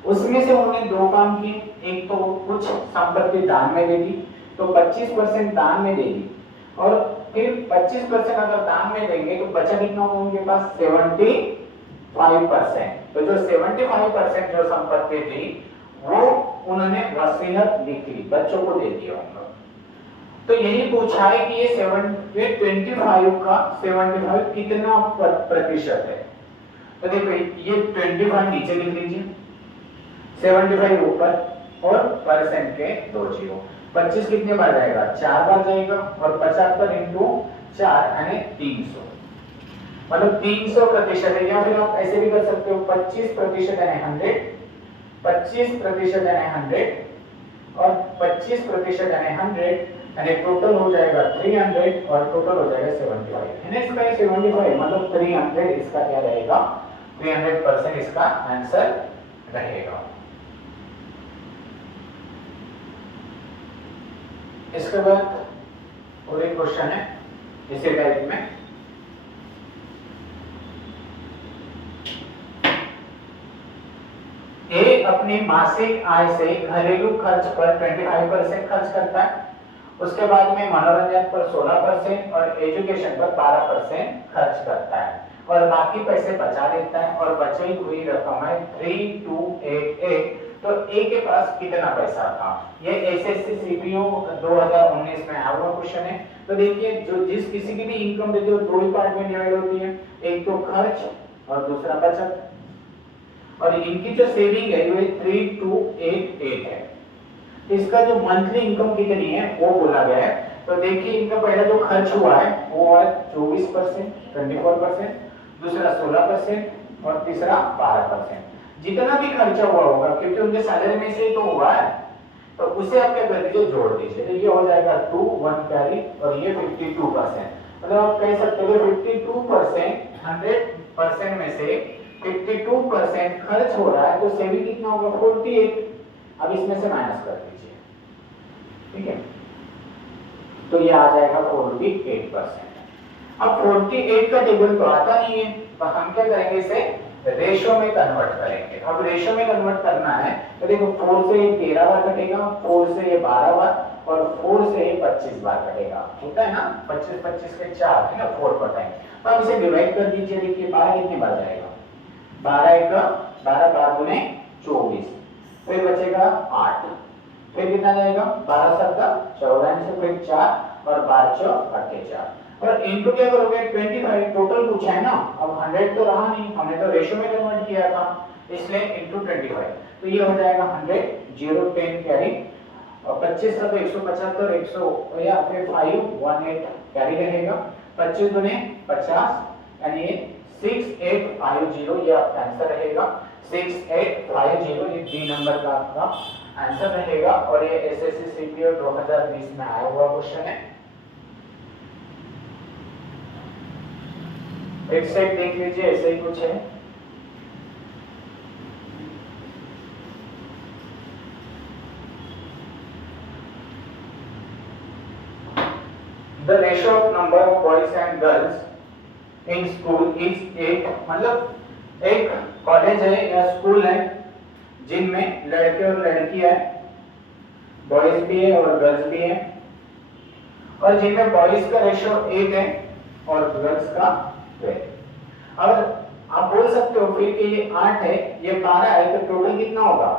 उसमें से उन्होंने दो काम किए, एक तो कुछ संपत्ति दान में दे दी, तो 25% दान में दे दी, और फिर 25% अगर दान में देंगे तो बचा कितना होगा उनके पास 75%। तो जो 75% जो संपत्ति थी वो उन्होंने वसीयत लिख ली, बच्चों को दे दिया उनको। तो यही पूछा है कि ये 25 का 75 कितना प्रतिशत है। तो देखो ये 25 नीचे लिख लीजिए, 75 ऊपर और परसेंट के 2 जीरो। 25 कितने बार जाएगा 4 बार जाएगा, और 75 इंटू 4 यानी 300, मतलब 300% है। या फिर आप ऐसे भी कर सकते हो 25% यानी 100, 25% यानी 100 और 25% यानी 100, यानी टोटल हो जाएगा 300 और टोटल हो जाएगा 75 यानी इसका 75 मतलब 300 इसका क्या रहेगा 300% इसका आंसर रहेगा। इसके बाद और एक क्वेश्चन है इसी टाइप में। ए अपनी मासिक आय से घरेलू खर्च पर 25% खर्च करता है, उसके बाद में मनोरंजन पर 16% और एजुकेशन पर 12% खर्च करता है और बाकी पैसे बचा लेता है और बची हुई रकम है 3288। तो ए के पास कितना पैसा था? ये एसएससी सीपीओ 2019 में आया हुआ क्वेश्चन है। तो देखिए जो जिस किसी की भी इनकम देखिए दो ही पार्ट में डिवाइड होती है, एक तो खर्च और दूसरा बचत, और इनकी जो सेविंग है वो 3288 है। इसका जो मंथली इनकम कितनी है वो बोला गया है। तो देखिए इनका पहला जो खर्च हुआ है वो है 24%, 24%, दूसरा 16% और तीसरा 12%। जितना भी खर्चा हुआ होगा क्योंकि उनके सैलरी में से ही तो हुआ है, तो उसे आप क्या कर दीजिए, जोड़ दीजिए। तो ये हो जाएगा 2 1 कैरी और ये 52%। मतलब आप कह सकते हो 52% 100% में से 52% खर्च हो रहा है, तो सेविंग कितना होगा 48। अब इसमें से माइनस कर दीजिए, ठीक है, तो ये आ जाएगा 48%। अब 48 का टेबल तो आता नहीं है, तो हम क्या करेंगे, इसे रेशो में कन्वर्ट करेंगे। अब रेशो में कन्वर्ट करना है तो देखो 4 से ये 13 बार कटेगा, 4 से ये 12 बार और 4 से ये 25 बार कटेगा, होता है ना, 25 25 के 4 है ना, 4 पर टाइम। तो अब इसे डिवाइड कर दीजिए। देखिए 12 कितनी बार जाएगा, 12 1 12 12 गुने 24, फिर बचेगा 8, फिर कितना जाएगा 12 7 14 से फिर 4 और 12 4 4 और इनटू क्या करोगे 25 टोटल पूछा है ना। अब 100 तो रहा नहीं, हमने तो रेशो में कन्वर्ट किया था, इसलिए इनटू 25। तो ये हो जाएगा 100 0 10 कैरी और 25 सब 175 100 या फिर 518 कैरी रहेगा। 25 गुने 50 यानी 6850 ये आपका आंसर रहेगा। 6850 ये डी नंबर का आपका आंसर रहेगा और ये एसएससी सीपीओ 2020 में आया हुआ क्वेश्चन है। एक सेट देख लीजिए, ऐसे ही कुछ है। The ratio of number of boys and girls in school is 8। मतलब एक कॉलेज है या स्कूल है जिनमें लड़के और लड़कियां हैं, बॉयज भी है और गर्ल्स भी है, और जिनमें बॉयज का रेशियो 8 है और गर्ल्स का 2 है। अब आप बोल सकते हो फिर कि ये 8 है ये 12 है, तो टोटल कितना होगा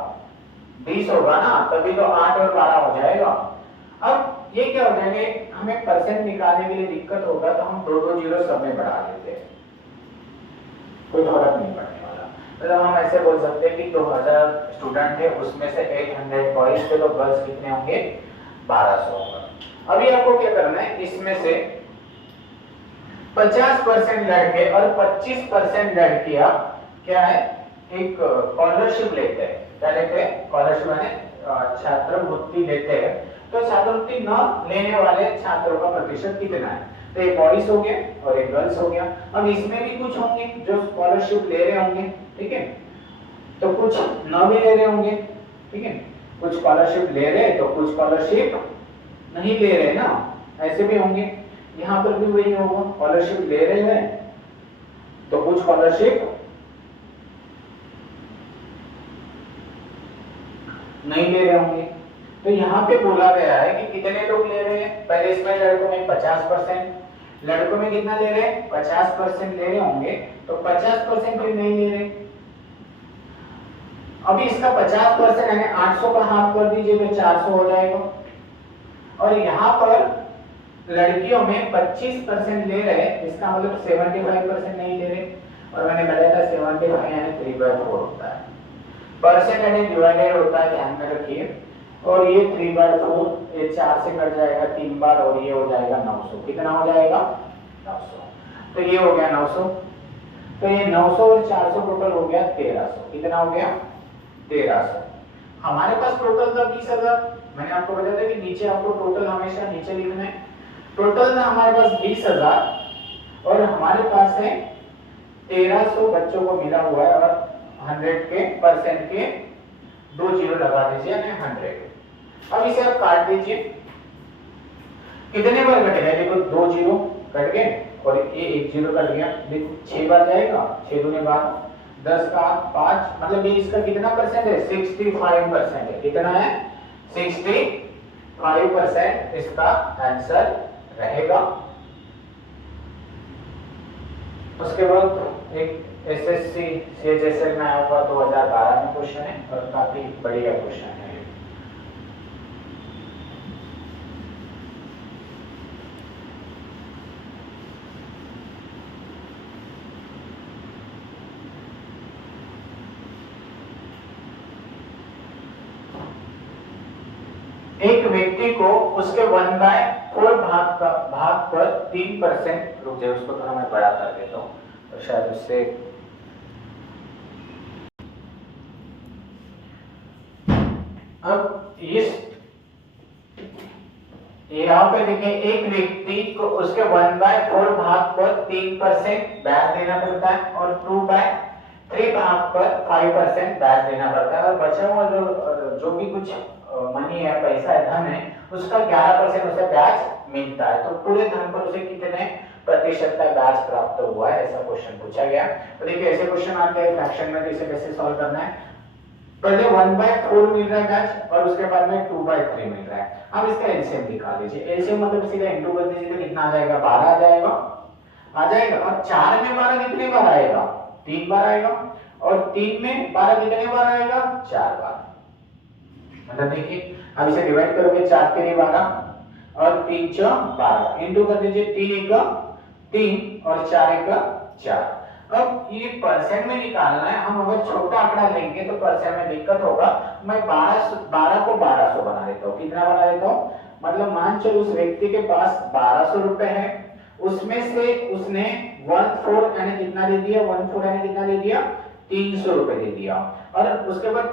20 होगा ना, तभी तो 8 और 12 हो जाएगा। अब ये क्या हो जाएंगे, हमें परसेंट निकालने के लिए दिक्कत होगा तो हम 2 जीरो सब में बढ़ा देते हैं, कोई फर्क नहीं पड़ने वाला। मतलब हम ऐसे बोल सकते हैं कि 2000 स्टूडेंट थे, उसमें से 800 बॉयज थे, तो गर्ल्स कितने होंगे 1200 होगा। अभी आपको क्या करना है, इसमें से 50% लड़के और 25% लड़कियां क्या है एक स्कॉलरशिप लेते हैं। क्या लेते हैं, स्कॉलरशिप यानी छात्रवृत्ति लेते हैं। तो छात्रवृत्ति न लेने वाले छात्रों का प्रतिशत कितना है, तो एक बॉयज हो गया और एक गर्ल्स हो गया। अब इसमें भी कुछ होंगे जो स्कॉलरशिप ले रहे होंगे, ठीक है, तो कुछ न भी ले रहे होंगे, ठीक है, कुछ स्कॉलरशिप ले रहे तो कुछ स्कॉलरशिप नहीं ले रहे ना, ऐसे भी होंगे। यहाँ पर भी वही होगा, स्कॉलरशिप ले रहे हैं तो कुछ स्कॉलरशिप नहीं ले रहे होंगे। तो यहाँ पे बोला गया है कि कितने लोग ले रहे हैं, पहले इसमें लड़कों में 50%, लड़कों में कितना ले रहे हैं 50% ले रहे होंगे, तो 50% फिर नहीं ले रहे। अभी इसका 50% यानी 800 का हाफ कर दीजिए तो 400 हो जाएगा। और यहाँ पर लड़कियों में 25% ले रहे हैं, इसका मतलब 75% नहीं ले रहे। और मैंने बताया था 75 यानी 3/4 होता है, परसेंट यानी डिवाइडेड होता है, ध्यान में रखिए। और ये 3/4 ये 4 से कट जाएगा 3 बार और ये हो जाएगा 900। कितना हो जाएगा 900। तो ये हो गया 900, तो ये 900 और 400 टोटल हो गया 1300। कितना हो गया 1300। हमारे पास टोटल था 20,000। मैंने आपको बताया था कि नीचे आपको टोटल हमेशा नीचे लिखना है। टोटल था हमारे पास 20,000 और हमारे पास है 1300 बच्चों को मिला हुआ है, और 100 के परसेंट के 2 जीरो लगा दीजिए यानी 100। अब इसे आप काट दीजिए, कितने बार कटेगा, देखो 2 जीरो कट गए और ये 1 जीरो कट गया, देखो 6 बार जाएगा, 6 दूने 12, 10 का 5 मतलब ये इसका कितना परसेंट है 65% है। कितना है 65% इसका आंसर रहेगा। उसके बाद एक एसएससी सीएचएसएल में आया हुआ 2012 में क्वेश्चन है और काफी बढ़िया क्वेश्चन है। एक व्यक्ति को उसके 1/4 भाग पर 3%, रुक जाए उसको थोड़ा मैं बड़ा कर देता हूँ तो शायद उससे अब इस यहाँ पे देखिए एक व्यक्ति को उसके 1/4 भाग पर 3% ब्याज देना पड़ता है और 2/3 भाग पर 5% ब्याज देना पड़ता है और बचा हुआ जो भी कुछ मनी है, पैसा है, धन है, उसका 11% उसे ब्याज मिलता है। तो पूरे धन पर उसे कितने प्रतिशत का ब्याज प्राप्त हुआ है, ऐसा क्वेश्चन पूछा गया। तो देखिए ऐसे क्वेश्चन आते हैं फ्रैक्शन में, तो इसे कैसे सॉल्व करना है। पहले 1/4 मिल रहा है ब्याज और उसके बाद में 2/3 मिल रहा है। अब इसका एलसीएम निकाल लीजिए। एलसीएम मतलब सीधा इनटू कर दीजिए तो कितना आ जाएगा 12 आ जाएगा और 4 में 12 कितने बार आएगा 3 बार आएगा और 3 में 12 कितने बार आएगा 4 बार। मतलब देखिए अब इसे डिवाइड करोगे 4 3 12 और 3 4 12 इनटू कर दीजिए 3 1 3 और 4 1 4। अब ये परसेंट में निकालना है। हम अगर छोटा आंकड़ा लेंगे तो परसेंट में दिक्कत होगा। मैं 12 को 1200 बना देता हूँ। कितना बना देता हूँ मतलब मान चलो उस व्यक्ति के पास 1200 रुपए है, उसमें से उसने 1/4 यानी कितना दे दिया 1/4 यानी कितना दे दिया 300 रुपए दे दिया और उसके बाद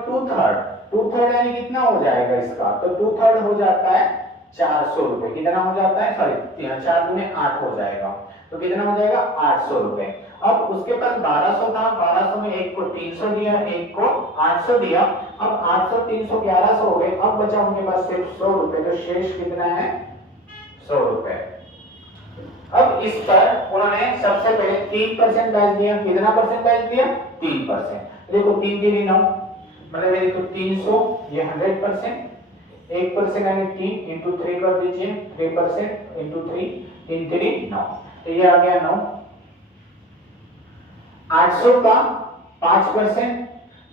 2/3 यानी कितना हो जाएगा इसका तो 2/3 हो जाता है 400 रुपए। कितना हो जाता है सॉरी 4 दूने 8 हो जाएगा तो कितना हो जाएगा 800 रुपए। अब उसके पास 1200 था, 1200 में एक को 300 दिया, एक को 800 दिया। अब 800 300 1100 हो गए। अब बचा उनके पास सिर्फ 100 रुपए, तो शेष कितना है 100 रुपए। अब इस पर उन्होंने सबसे पहले 3% ब्याज दिया। कितना परसेंट ब्याज दिया 3%। देखो 3 3 9 मतलब ये देखो 300 ये 100%, 1% यानी 3 इंटू 3 कर दीजिए 3% इंटू 3 3 3 9 तो ये आ गया 9। 800 का 5%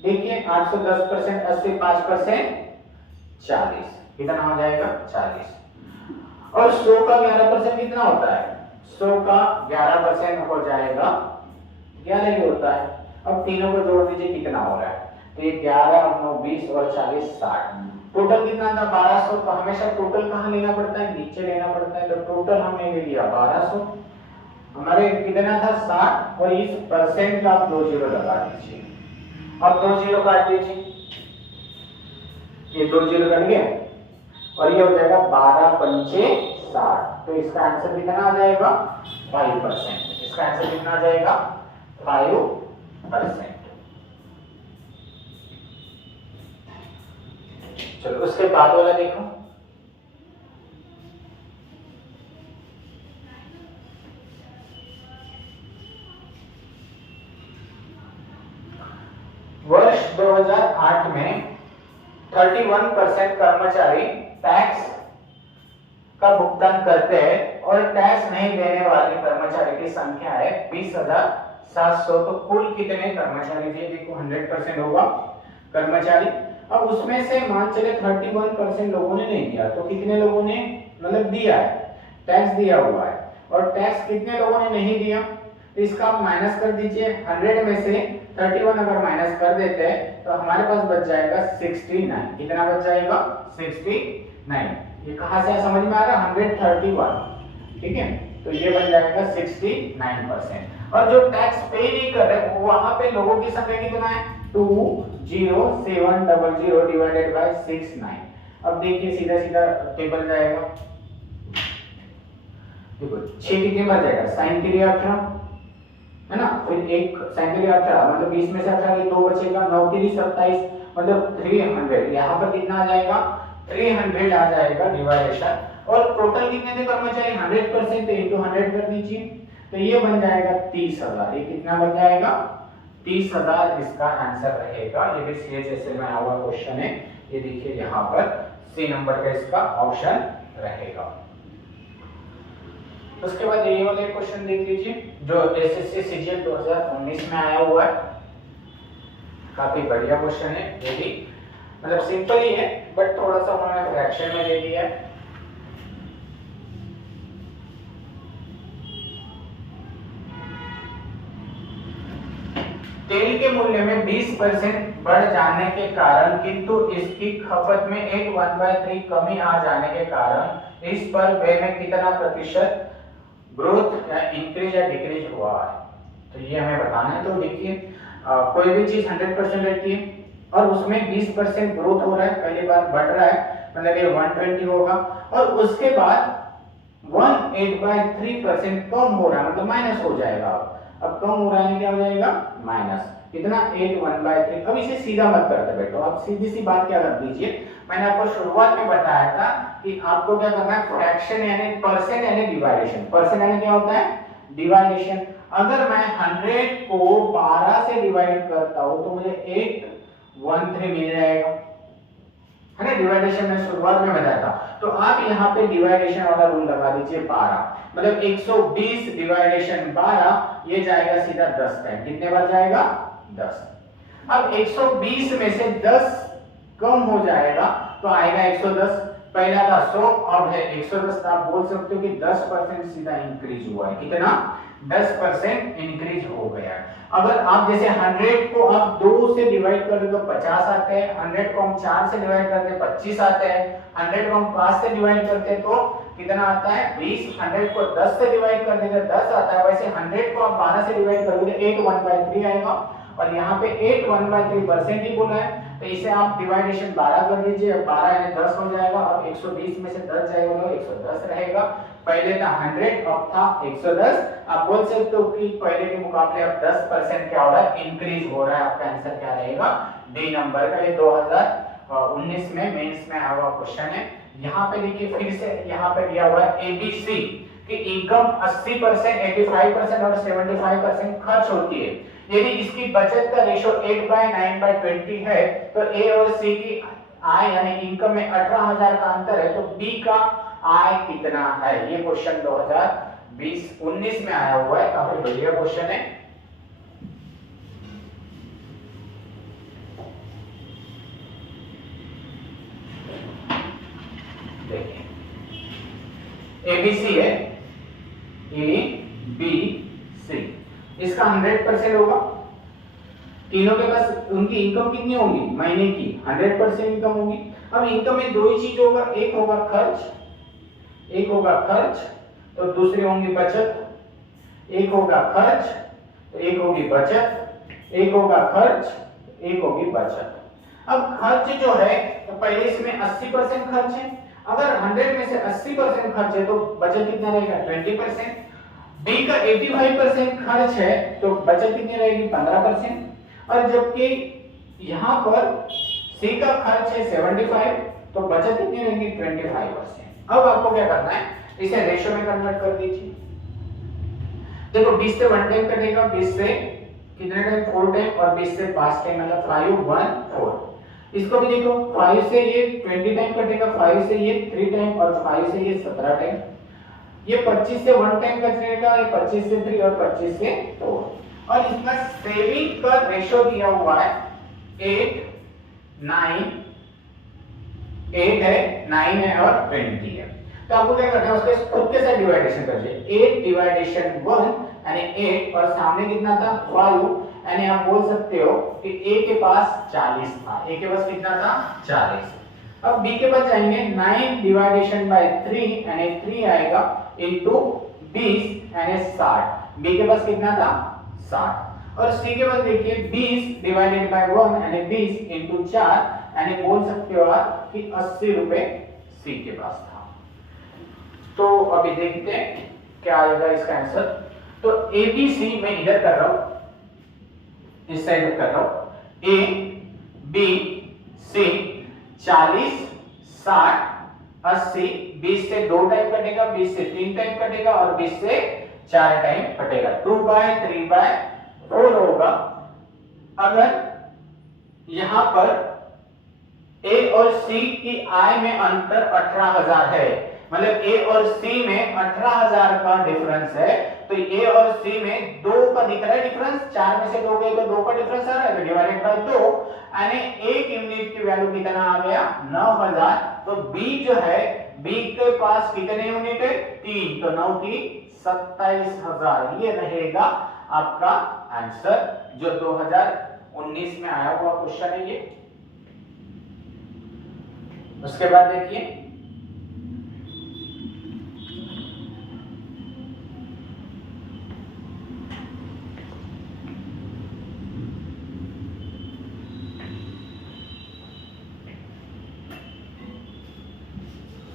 देखिए 800 10% 80 5% 40 कितना हो जाएगा 40 और 100 का 11% कितना होता है 100 का 11% हो जाएगा 11 ही होता है। अब तीनों को जोड़ दीजिए कितना हो रहा है तो ये 11 और 9 20 और 40 60 टोटल कितना था 1200। तो हमेशा टोटल कहां लेना पड़ता है नीचे लेना पड़ता है। तो टोटल हमने ले लिया 1200, हमारे कितना था 60 और इस परसेंट का आप 2 जीरो लगा दीजिए। अब 2 जीरो काट दीजिए, ये 2 जीरो कट गया और ये हो जाएगा 12 पंचे 60। तो इसका आंसर कितना आ जाएगा 5%। इसका आंसर कितना आ जाएगा 5%। चलो उसके बाद वाला देखो। वर्ष 2008 में 31% कर्मचारी टैक्स का भुगतान करते हैं और टैक्स नहीं देने वाले कर्मचारी की संख्या है 20,700। तो कुल कितने कर्मचारी थे देखो 100% होगा कर्मचारी। अब उसमें से मान चले 31% लोगों ने नहीं दिया तो कितने लोगों ने मतलब दिया है टैक्स दिया हुआ है और टैक्स कितने लोगों ने नहीं दिया तो इसका आप माइनस कर दीजिए। 100 में से 31 अगर माइनस कर देते हैं तो हमारे पास बच जाएगा 69। कितना बच जाएगा 69। ये कहां से समझ में आ रहा 131 ठीक है। तो ये बन जाएगा 69%। और जो टैक्स पे नहीं कर रहे वहां पे लोगों की संख्या कितना है 20700 डिवाइडेड बाय 69। अब देखिए सीधा सीधा टेबल जाएगा देखो 6 कितने बार जाएगा sin 3 18 है ना फिर एक sin 3 18 मतलब 20 में से 18 के 2 बचेगा 9 3 27 मतलब 300। यहाँ पर कितना आ जाएगा 300 आ जाएगा डिवाइडेशन। और टोटल कितने थे कर्मचारी 100% तो इनटू 100 कर दीजिए तो ये बन जाएगा 30,000। ये कितना बन जाएगा 30,000 इसका आंसर रहेगा। ये भी CHSL में आया हुआ क्वेश्चन है। ये देखिए यहाँ पर सी नंबर का इसका ऑप्शन रहेगा। उसके बाद ये वाला क्वेश्चन देख लीजिए जो SSC CGL 2019 में आया हुआ है। काफी बढ़िया क्वेश्चन है। ये भी मतलब सिंपल ही है बट थोड़ा सा उन्होंने फ्रैक्शन में दे दिया है। तेल के मूल्य में 20% बढ़ जाने के कारण किंतु इसकी खपत में एक 1/3 कमी आ जाने के कारण इस पर व्यय में कितना प्रतिशत ग्रोथ या इंक्रीज या डिक्रीज हुआ है, तो ये हमें बताना है। तो देखिए कोई भी चीज 100% रहती है और उसमें 20% ग्रोथ हो रहा है, पहली बार बढ़ रहा है मतलब ये 120 होगा और उसके बाद 1/8/3% कम हो रहा है मतलब माइनस हो जाएगा। अब कम हो रहा है क्या हो जाएगा माइनस कितना 8/1/3। अब इसे सीधा मत करते बेटो, आप सीधी सी बात क्या कर दीजिए, मैंने आपको शुरुआत में बताया था कि आपको क्या करना है फ्रैक्शन यानी परसेंट यानी डिवाइडेशन। परसेंट यानी क्या होता है डिवाइडेशन। अगर मैं 100 को 12 से डिवाइड करता हूं तो मुझे 813 मिल जाएगा है ना। डिवाइडेशन में शुरुआत में बताया था। तो आप यहाँ पे डिवाइडेशन वाला रूल लगा दीजिए 12 मतलब 120 डिवाइडेशन 12 ये जाएगा सीधा 10 टाइम। कितने बार जाएगा 10। अब 120 में से 10 कम हो जाएगा तो आएगा 110। पहला था 100 अब है 110। तो आप बोल सकते हो कि 10% सीधा इंक्रीज हुआ है। कितना 10% इंक्रीज हो गया। अगर आप जैसे 100 को आप 2 से डिवाइड कर दो तो 50 आते हैं, 100 को हम 4 से डिवाइड करते हैं 25 आते हैं, 100 को हम 5 से डिवाइड करते हैं तो कितना आता है 20, 100 को 10 से डिवाइड कर देते 10 आता है। वैसे 100 को आप 12 से डिवाइड करोगे तो 8/1/3 आएगा और यहाँ पे 8/1/3% ही बोला है तो इसे आप डिवाइडेशन 12 कर दीजिए। 12 यानी 10 हो जाएगा। अब 120 में से 10 जाएगा तो 110 रहेगा। पहले था 100 अब था 110। आप बोल सकते हो कि पहले के मुकाबले अब 10% क्या हो रहा है इंक्रीज हो रहा है। आपका आंसर क्या रहेगा डी नंबर का। ये 2019 में मेंस में आया हुआ क्वेश्चन है। यहाँ पे देखिए फिर से यहाँ पे दिया हुआ है ABC कि इनकम 80%, 85% और 75% खर्च होती है। यदि इसकी बचत का रेशो 8/9/20 है तो A और C की आय यानी इनकम में 18,000 का अंतर है तो B का आय कितना है। ये क्वेश्चन 2020-19 में आया हुआ है। काफी बढ़िया क्वेश्चन है। देखिए ABC है ABC इसका 100% होगा। तीनों के पास उनकी इनकम कितनी होगी महीने की 100% इनकम होगी। अब इनकम में दो ही चीज होगा, एक होगा खर्च तो दूसरी होंगी बचत। एक होगा खर्च तो एक होगी बचत, एक होगा खर्च एक होगी बचत। अब खर्च जो है तो पहले इसमें 80% खर्च है। अगर 100 में से 80% खर्च है तो बचत कितना रहेगा 20%। B का 85% खर्च है तो बचत कितनी रहेगी 15%। और जबकि यहाँ पर C का खर्च है 75 तो बचत कितनी रहेगी 25%। अब आपको क्या करना है इसे रेशो में कन्वर्ट कर दीजिए। देखो 20 से 1 टाइम कटेगा, 20 से कितने टाइम 4 टाइम और 20 से 5 टाइम मतलब 5 1 4। इसको भी देखो 5 से ये 20 टाइम कटेगा, 5 से ये 3 टाइम और 5 से ये 17 टाइम। ये 25 से 1 टाइम कटेगा, ये 25 से 3 और 25 से 4। और इसका सेविंग का रेशो दिया हुआ है 8 9 8 है 9 है और 20 है। तो आपको क्या करना है उसके खुद के साथ डिवाइडेशन कर दीजिए। 8 डिवाइडेशन 1 यानी 8 और सामने कितना था 5 यानी आप बोल सकते हो कि A के पास 40 था। A के पास कितना था 40। अब B के पास जाएंगे 9 डिवाइडेशन बाय 3 यानी 3 आएगा इनटू 20 यानी 60। B के पास कितना था 60। और C के पास देखिए 20 डिवाइडेड बाय 1 यानी 20 इनटू 4 यानी बोल सकते हो आप कि 80 रुपए C के पास था। तो अभी देखते हैं क्या आएगा इसका आंसर। तो ABC मैं इधर कर रहा हूं, इस साइड कर रहा हूं। A B C 40 60 80 20 से 2 टाइम कटेगा, 20 से 3 टाइम कटेगा और 20 से 4 टाइम कटेगा। 2/3/4 होगा अगर यहां पर ए और सी की आय में अंतर 18,000 है, मतलब ए और सी में 18,000 का डिफरेंस है, तो ए और सी में 2 का दिख रहा है डिफरेंस, 4 में से 2 गए तो 2 का डिफरेंस आ रहा है, तो डिवाइडेड बाय 2, यानी एक यूनिट की वैल्यू कितना आ गया 9,000। तो बी जो है, बी के पास कितने यूनिट है 3, तो 9 की 27,000, ये रहेगा आपका आंसर जो 2019 में आया हुआ क्वेश्चन है ये। उसके बाद देखिए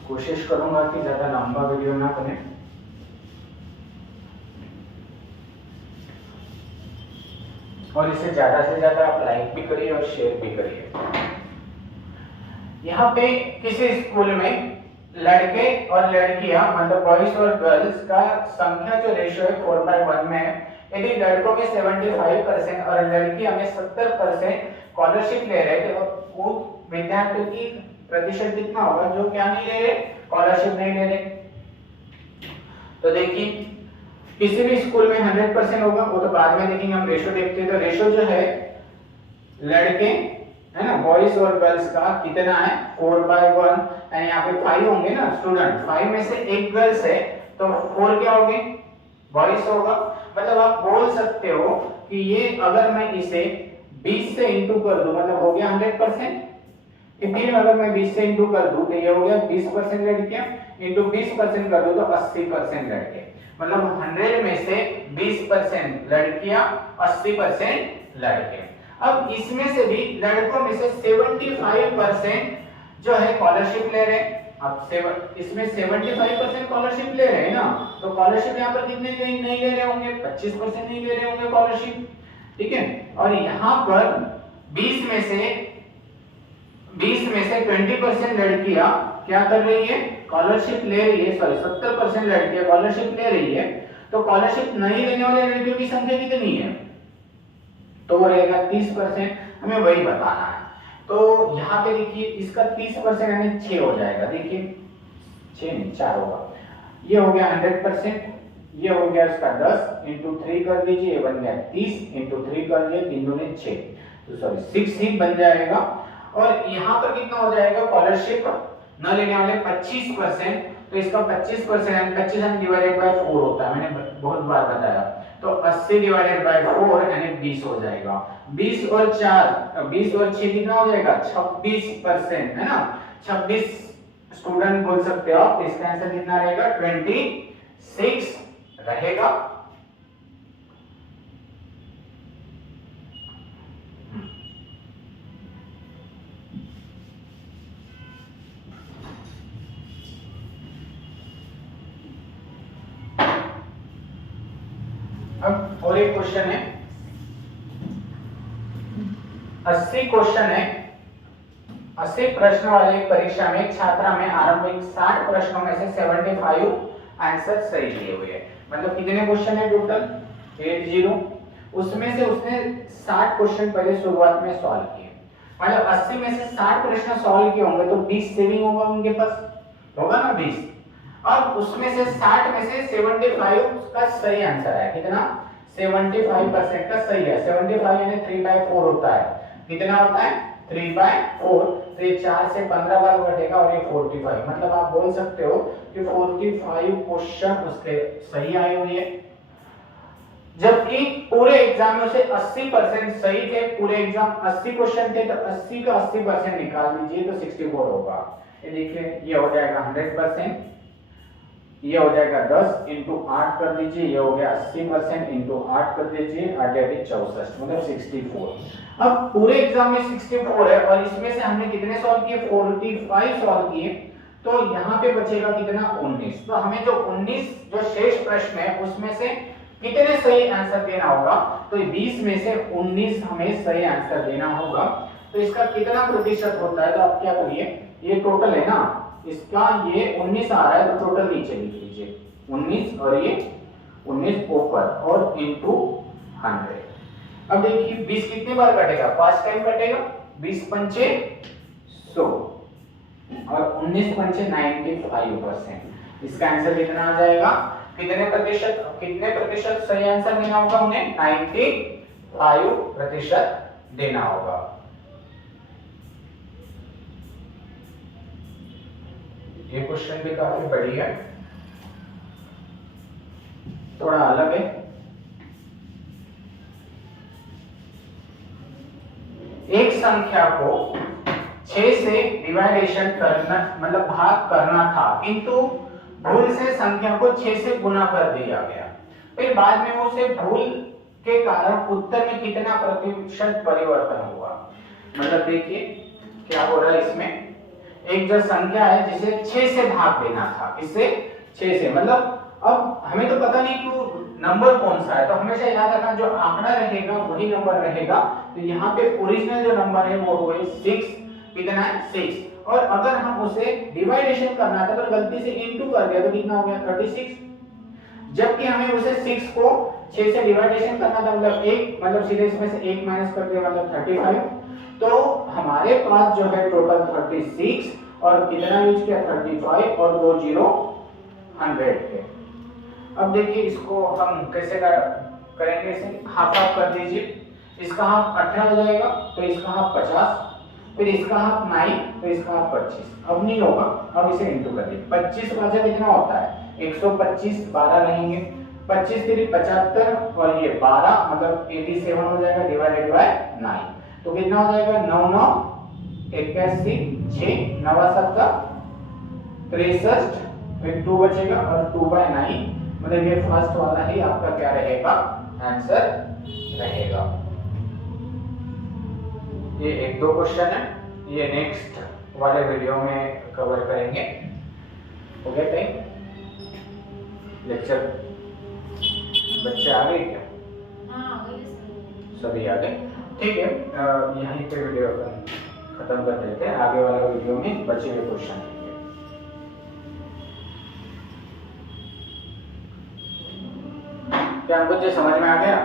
कोशिश करूंगा कि ज्यादा लंबा वीडियो ना बने। और इसे ज्यादा से ज्यादा आप लाइक भी करिए और शेयर भी करिए। यहाँ पे किसी स्कूल में लड़के और लड़कियां मतलब बॉयज और गर्ल्स का संख्या जो रेशियो है 4:1 में है। यदि लड़कों में 75% और लड़कियां में 70% स्कॉलरशिप ले रहे थे, तो वो विद्यार्थियों की प्रतिशत कितना होगा जो क्या नहीं ले रहे, स्कॉलरशिप नहीं ले रहे। तो देखिए किसी भी स्कूल में 100% होगा, वो तो बाद में देखेंगे, हम रेशियो देखते हैं। तो रेशियो जो है लड़के है ना, बॉयज और गर्ल्स का कितना है 4:1, यानी यहाँ पे 5 होंगे ना स्टूडेंट, 5 में से एक गर्ल्स है तो 4 क्या होंगे बॉयज होगा। मतलब आप बोल सकते हो कि ये अगर मैं इसे 20 से इंटू कर दूं मतलब हो गया 100%, फिर अगर मैं 20 से इंटू कर दूं तो ये हो गया 20% लड़कियां, इंटू 20% कर दूं तो 80% लड़के, मतलब 100 में से 20% लड़कियां, 80% लड़के। अब इसमें से भी लड़कों में से 75% जो है स्कॉलरशिप ले रहे हैं। अब इसमें 75% स्कॉलरशिप ले रहे हैं ना, तो स्कॉलरशिप यहाँ पर कितने नहीं ले रहे होंगे, 25% नहीं ले रहे होंगे स्कॉलरशिप, ठीक है। और यहाँ पर 20 में से 20% लड़कियां क्या कर रही है, स्कॉलरशिप ले रही है, सॉरी 70% लड़कियां स्कॉलरशिप ले रही है, तो स्कॉलरशिप नहीं लेने वाले लड़कियों की संख्या कितनी है, तो वो रहेगा 30%, हमें वही बताना है। तो यहाँ पे देखिए इसका 30% यानी 6 हो जाएगा, देखिए 6 नहीं 4 होगा, ये हो गया 100%, ये हो गया इसका 10 इंटू 3 कर दीजिए, ये बन गया 30 इंटू 3 कर दिए, 3 दूनी 6, तो सॉरी 6 ही बन जाएगा। और यहाँ पर कितना हो जाएगा, स्कॉलरशिप न लेने वाले 25%, तो इसका 25% 25 डिवाइडेड बाय 4 होता है, मैंने बहुत बार बताया, तो 80 डिवाइडेड बाय 4 यानी 20 हो जाएगा। 20 और 6 कितना हो जाएगा 26% है ना, 26 स्टूडेंट बोल सकते हो आप, इसका आंसर कितना रहेगा 26 रहेगा। अब और एक क्वेश्चन है, 80 क्वेश्चन है, 80 प्रश्न वाली परीक्षा में छात्रा में आरंभिक 60 प्रश्नों में से 75 आंसर सही दिए हुए हैं। मतलब कितने क्वेश्चन है टोटल 80, उसमें से उसने 60 क्वेश्चन पहले शुरुआत में सॉल्व किए, मतलब 80 में से 60 प्रश्न सॉल्व किए होंगे तो 20 सेविंग होगा उनके पास, होगा ना 20। अब उसमें से 60 में से 75 का सही आंसर है, कितना 75% का सही है, 75 यानी 3/4 होता है, कितना होता है 3/4, तो ये 4 से 15 बार घटेगा और ये 45, मतलब आप बोल सकते हो कि 45 क्वेश्चन उसके सही आए हुए हैं। जबकि पूरे एग्जाम में से 80% सही थे, पूरे एग्जाम 80 क्वेश्चन थे, तो 80 का 80% निकाल दीजिए तो 64 होगा। ये देखिए ये हो जाएगा 100%, ये हो जाएगा 10 इंटू 8 कर दीजिए, ये हो गया 80% इंटू 8 कर दीजिए, 8 यानी 64, मतलब 64। अब पूरे एग्जाम में 64 है और इसमें से हमने कितने सॉल्व किए 45 सॉल्व किए, तो यहाँ पे बचेगा कितना 19। तो हमें जो 19 जो शेष प्रश्न है उसमें से कितने सही आंसर देना होगा, तो 20 में से 19 हमें सही आंसर देना होगा। तो इसका कितना प्रतिशत होता है, तो आप क्या करिए, ये टोटल है ना, इसका ये 19 आ रहा है तो टोटल नीचे लिख लीजिए 19 और ये 19 ऊपर और इनटू 100। अब देखिए 20 कितनी बार कटेगा, 5 टाइम कटेगा, 20 पंचे 100 और 19 पंचे 95%। इसका आंसर कितना आ जाएगा, कितने प्रतिशत सही आंसर देना होगा उन्हें, 95% देना होगा। ये क्वेश्चन भी काफी बढ़िया है, थोड़ा अलग है। एक संख्या को 6 से डिवाइडेशन करना मतलब भाग करना था, किंतु भूल से संख्या को 6 से गुना कर दिया गया। फिर बाद में उसे भूल के कारण उत्तर में कितना प्रतिशत परिवर्तन हुआ। मतलब देखिए क्या हो रहा है इसमें, एक जो संख्या है जिसे 6 से भाग देना था, किससे, 6 से, मतलब अब हमें तो पता नहीं कि नंबर कौन सा है, तो हमेशा याद रखना जो आंकड़ा रहेगा वही नंबर रहेगा। तो यहाँ पे ओरिजिनल जो नंबर है वो हुए 6, कितना है 6, और अगर हम उसे डिवाइडेशन करना था तो गलती से इनटू कर दिया तो कितना हो गया 36, जबकि हमें उसे 6 को 6 से डिवाइडेशन करना था, मतलब 1, मतलब सीधे इसमें से 1 माइनस कर दिया मतलब 35। तो हमारे पास जो है टोटल 36 और कितना यूज किया 35 और 2 जीरो 100 के। अब देखिए इसको हम कैसे करेंगे, इसे हाफ हाफ कर दीजिए, इसका हाफ 18 हो जाएगा तो इसका हाफ 50, फिर इसका हाफ 9 तो इसका हाफ 25। अब नहीं होगा, अब इसे इंटू कर दीजिए, 25 का कितना होता है 125, 12 रहेंगे, 25 3 75 और ये 12 मतलब 87 हो जाएगा डिवाइडेड बाय 9, तो कितना हो जाएगा 9 9 81 6 9 7 63, फिर 2 बचेगा और 2/9, मतलब ये फर्स्ट वाला ही आपका क्या रहेगा आंसर रहेगा। ये 1-2 क्वेश्चन है, ये नेक्स्ट वाले वीडियो में कवर करेंगे। हो गया टाइम, लेक्चर बच्चे आ गए क्या? हाँ आ गए सभी आ गए, ठीक है। यहीं पे वीडियो खत्म कर देते हैं, आगे वाला वीडियो में बचे हुए क्वेश्चन लेंगे। क्या कुछ समझ में आ गया?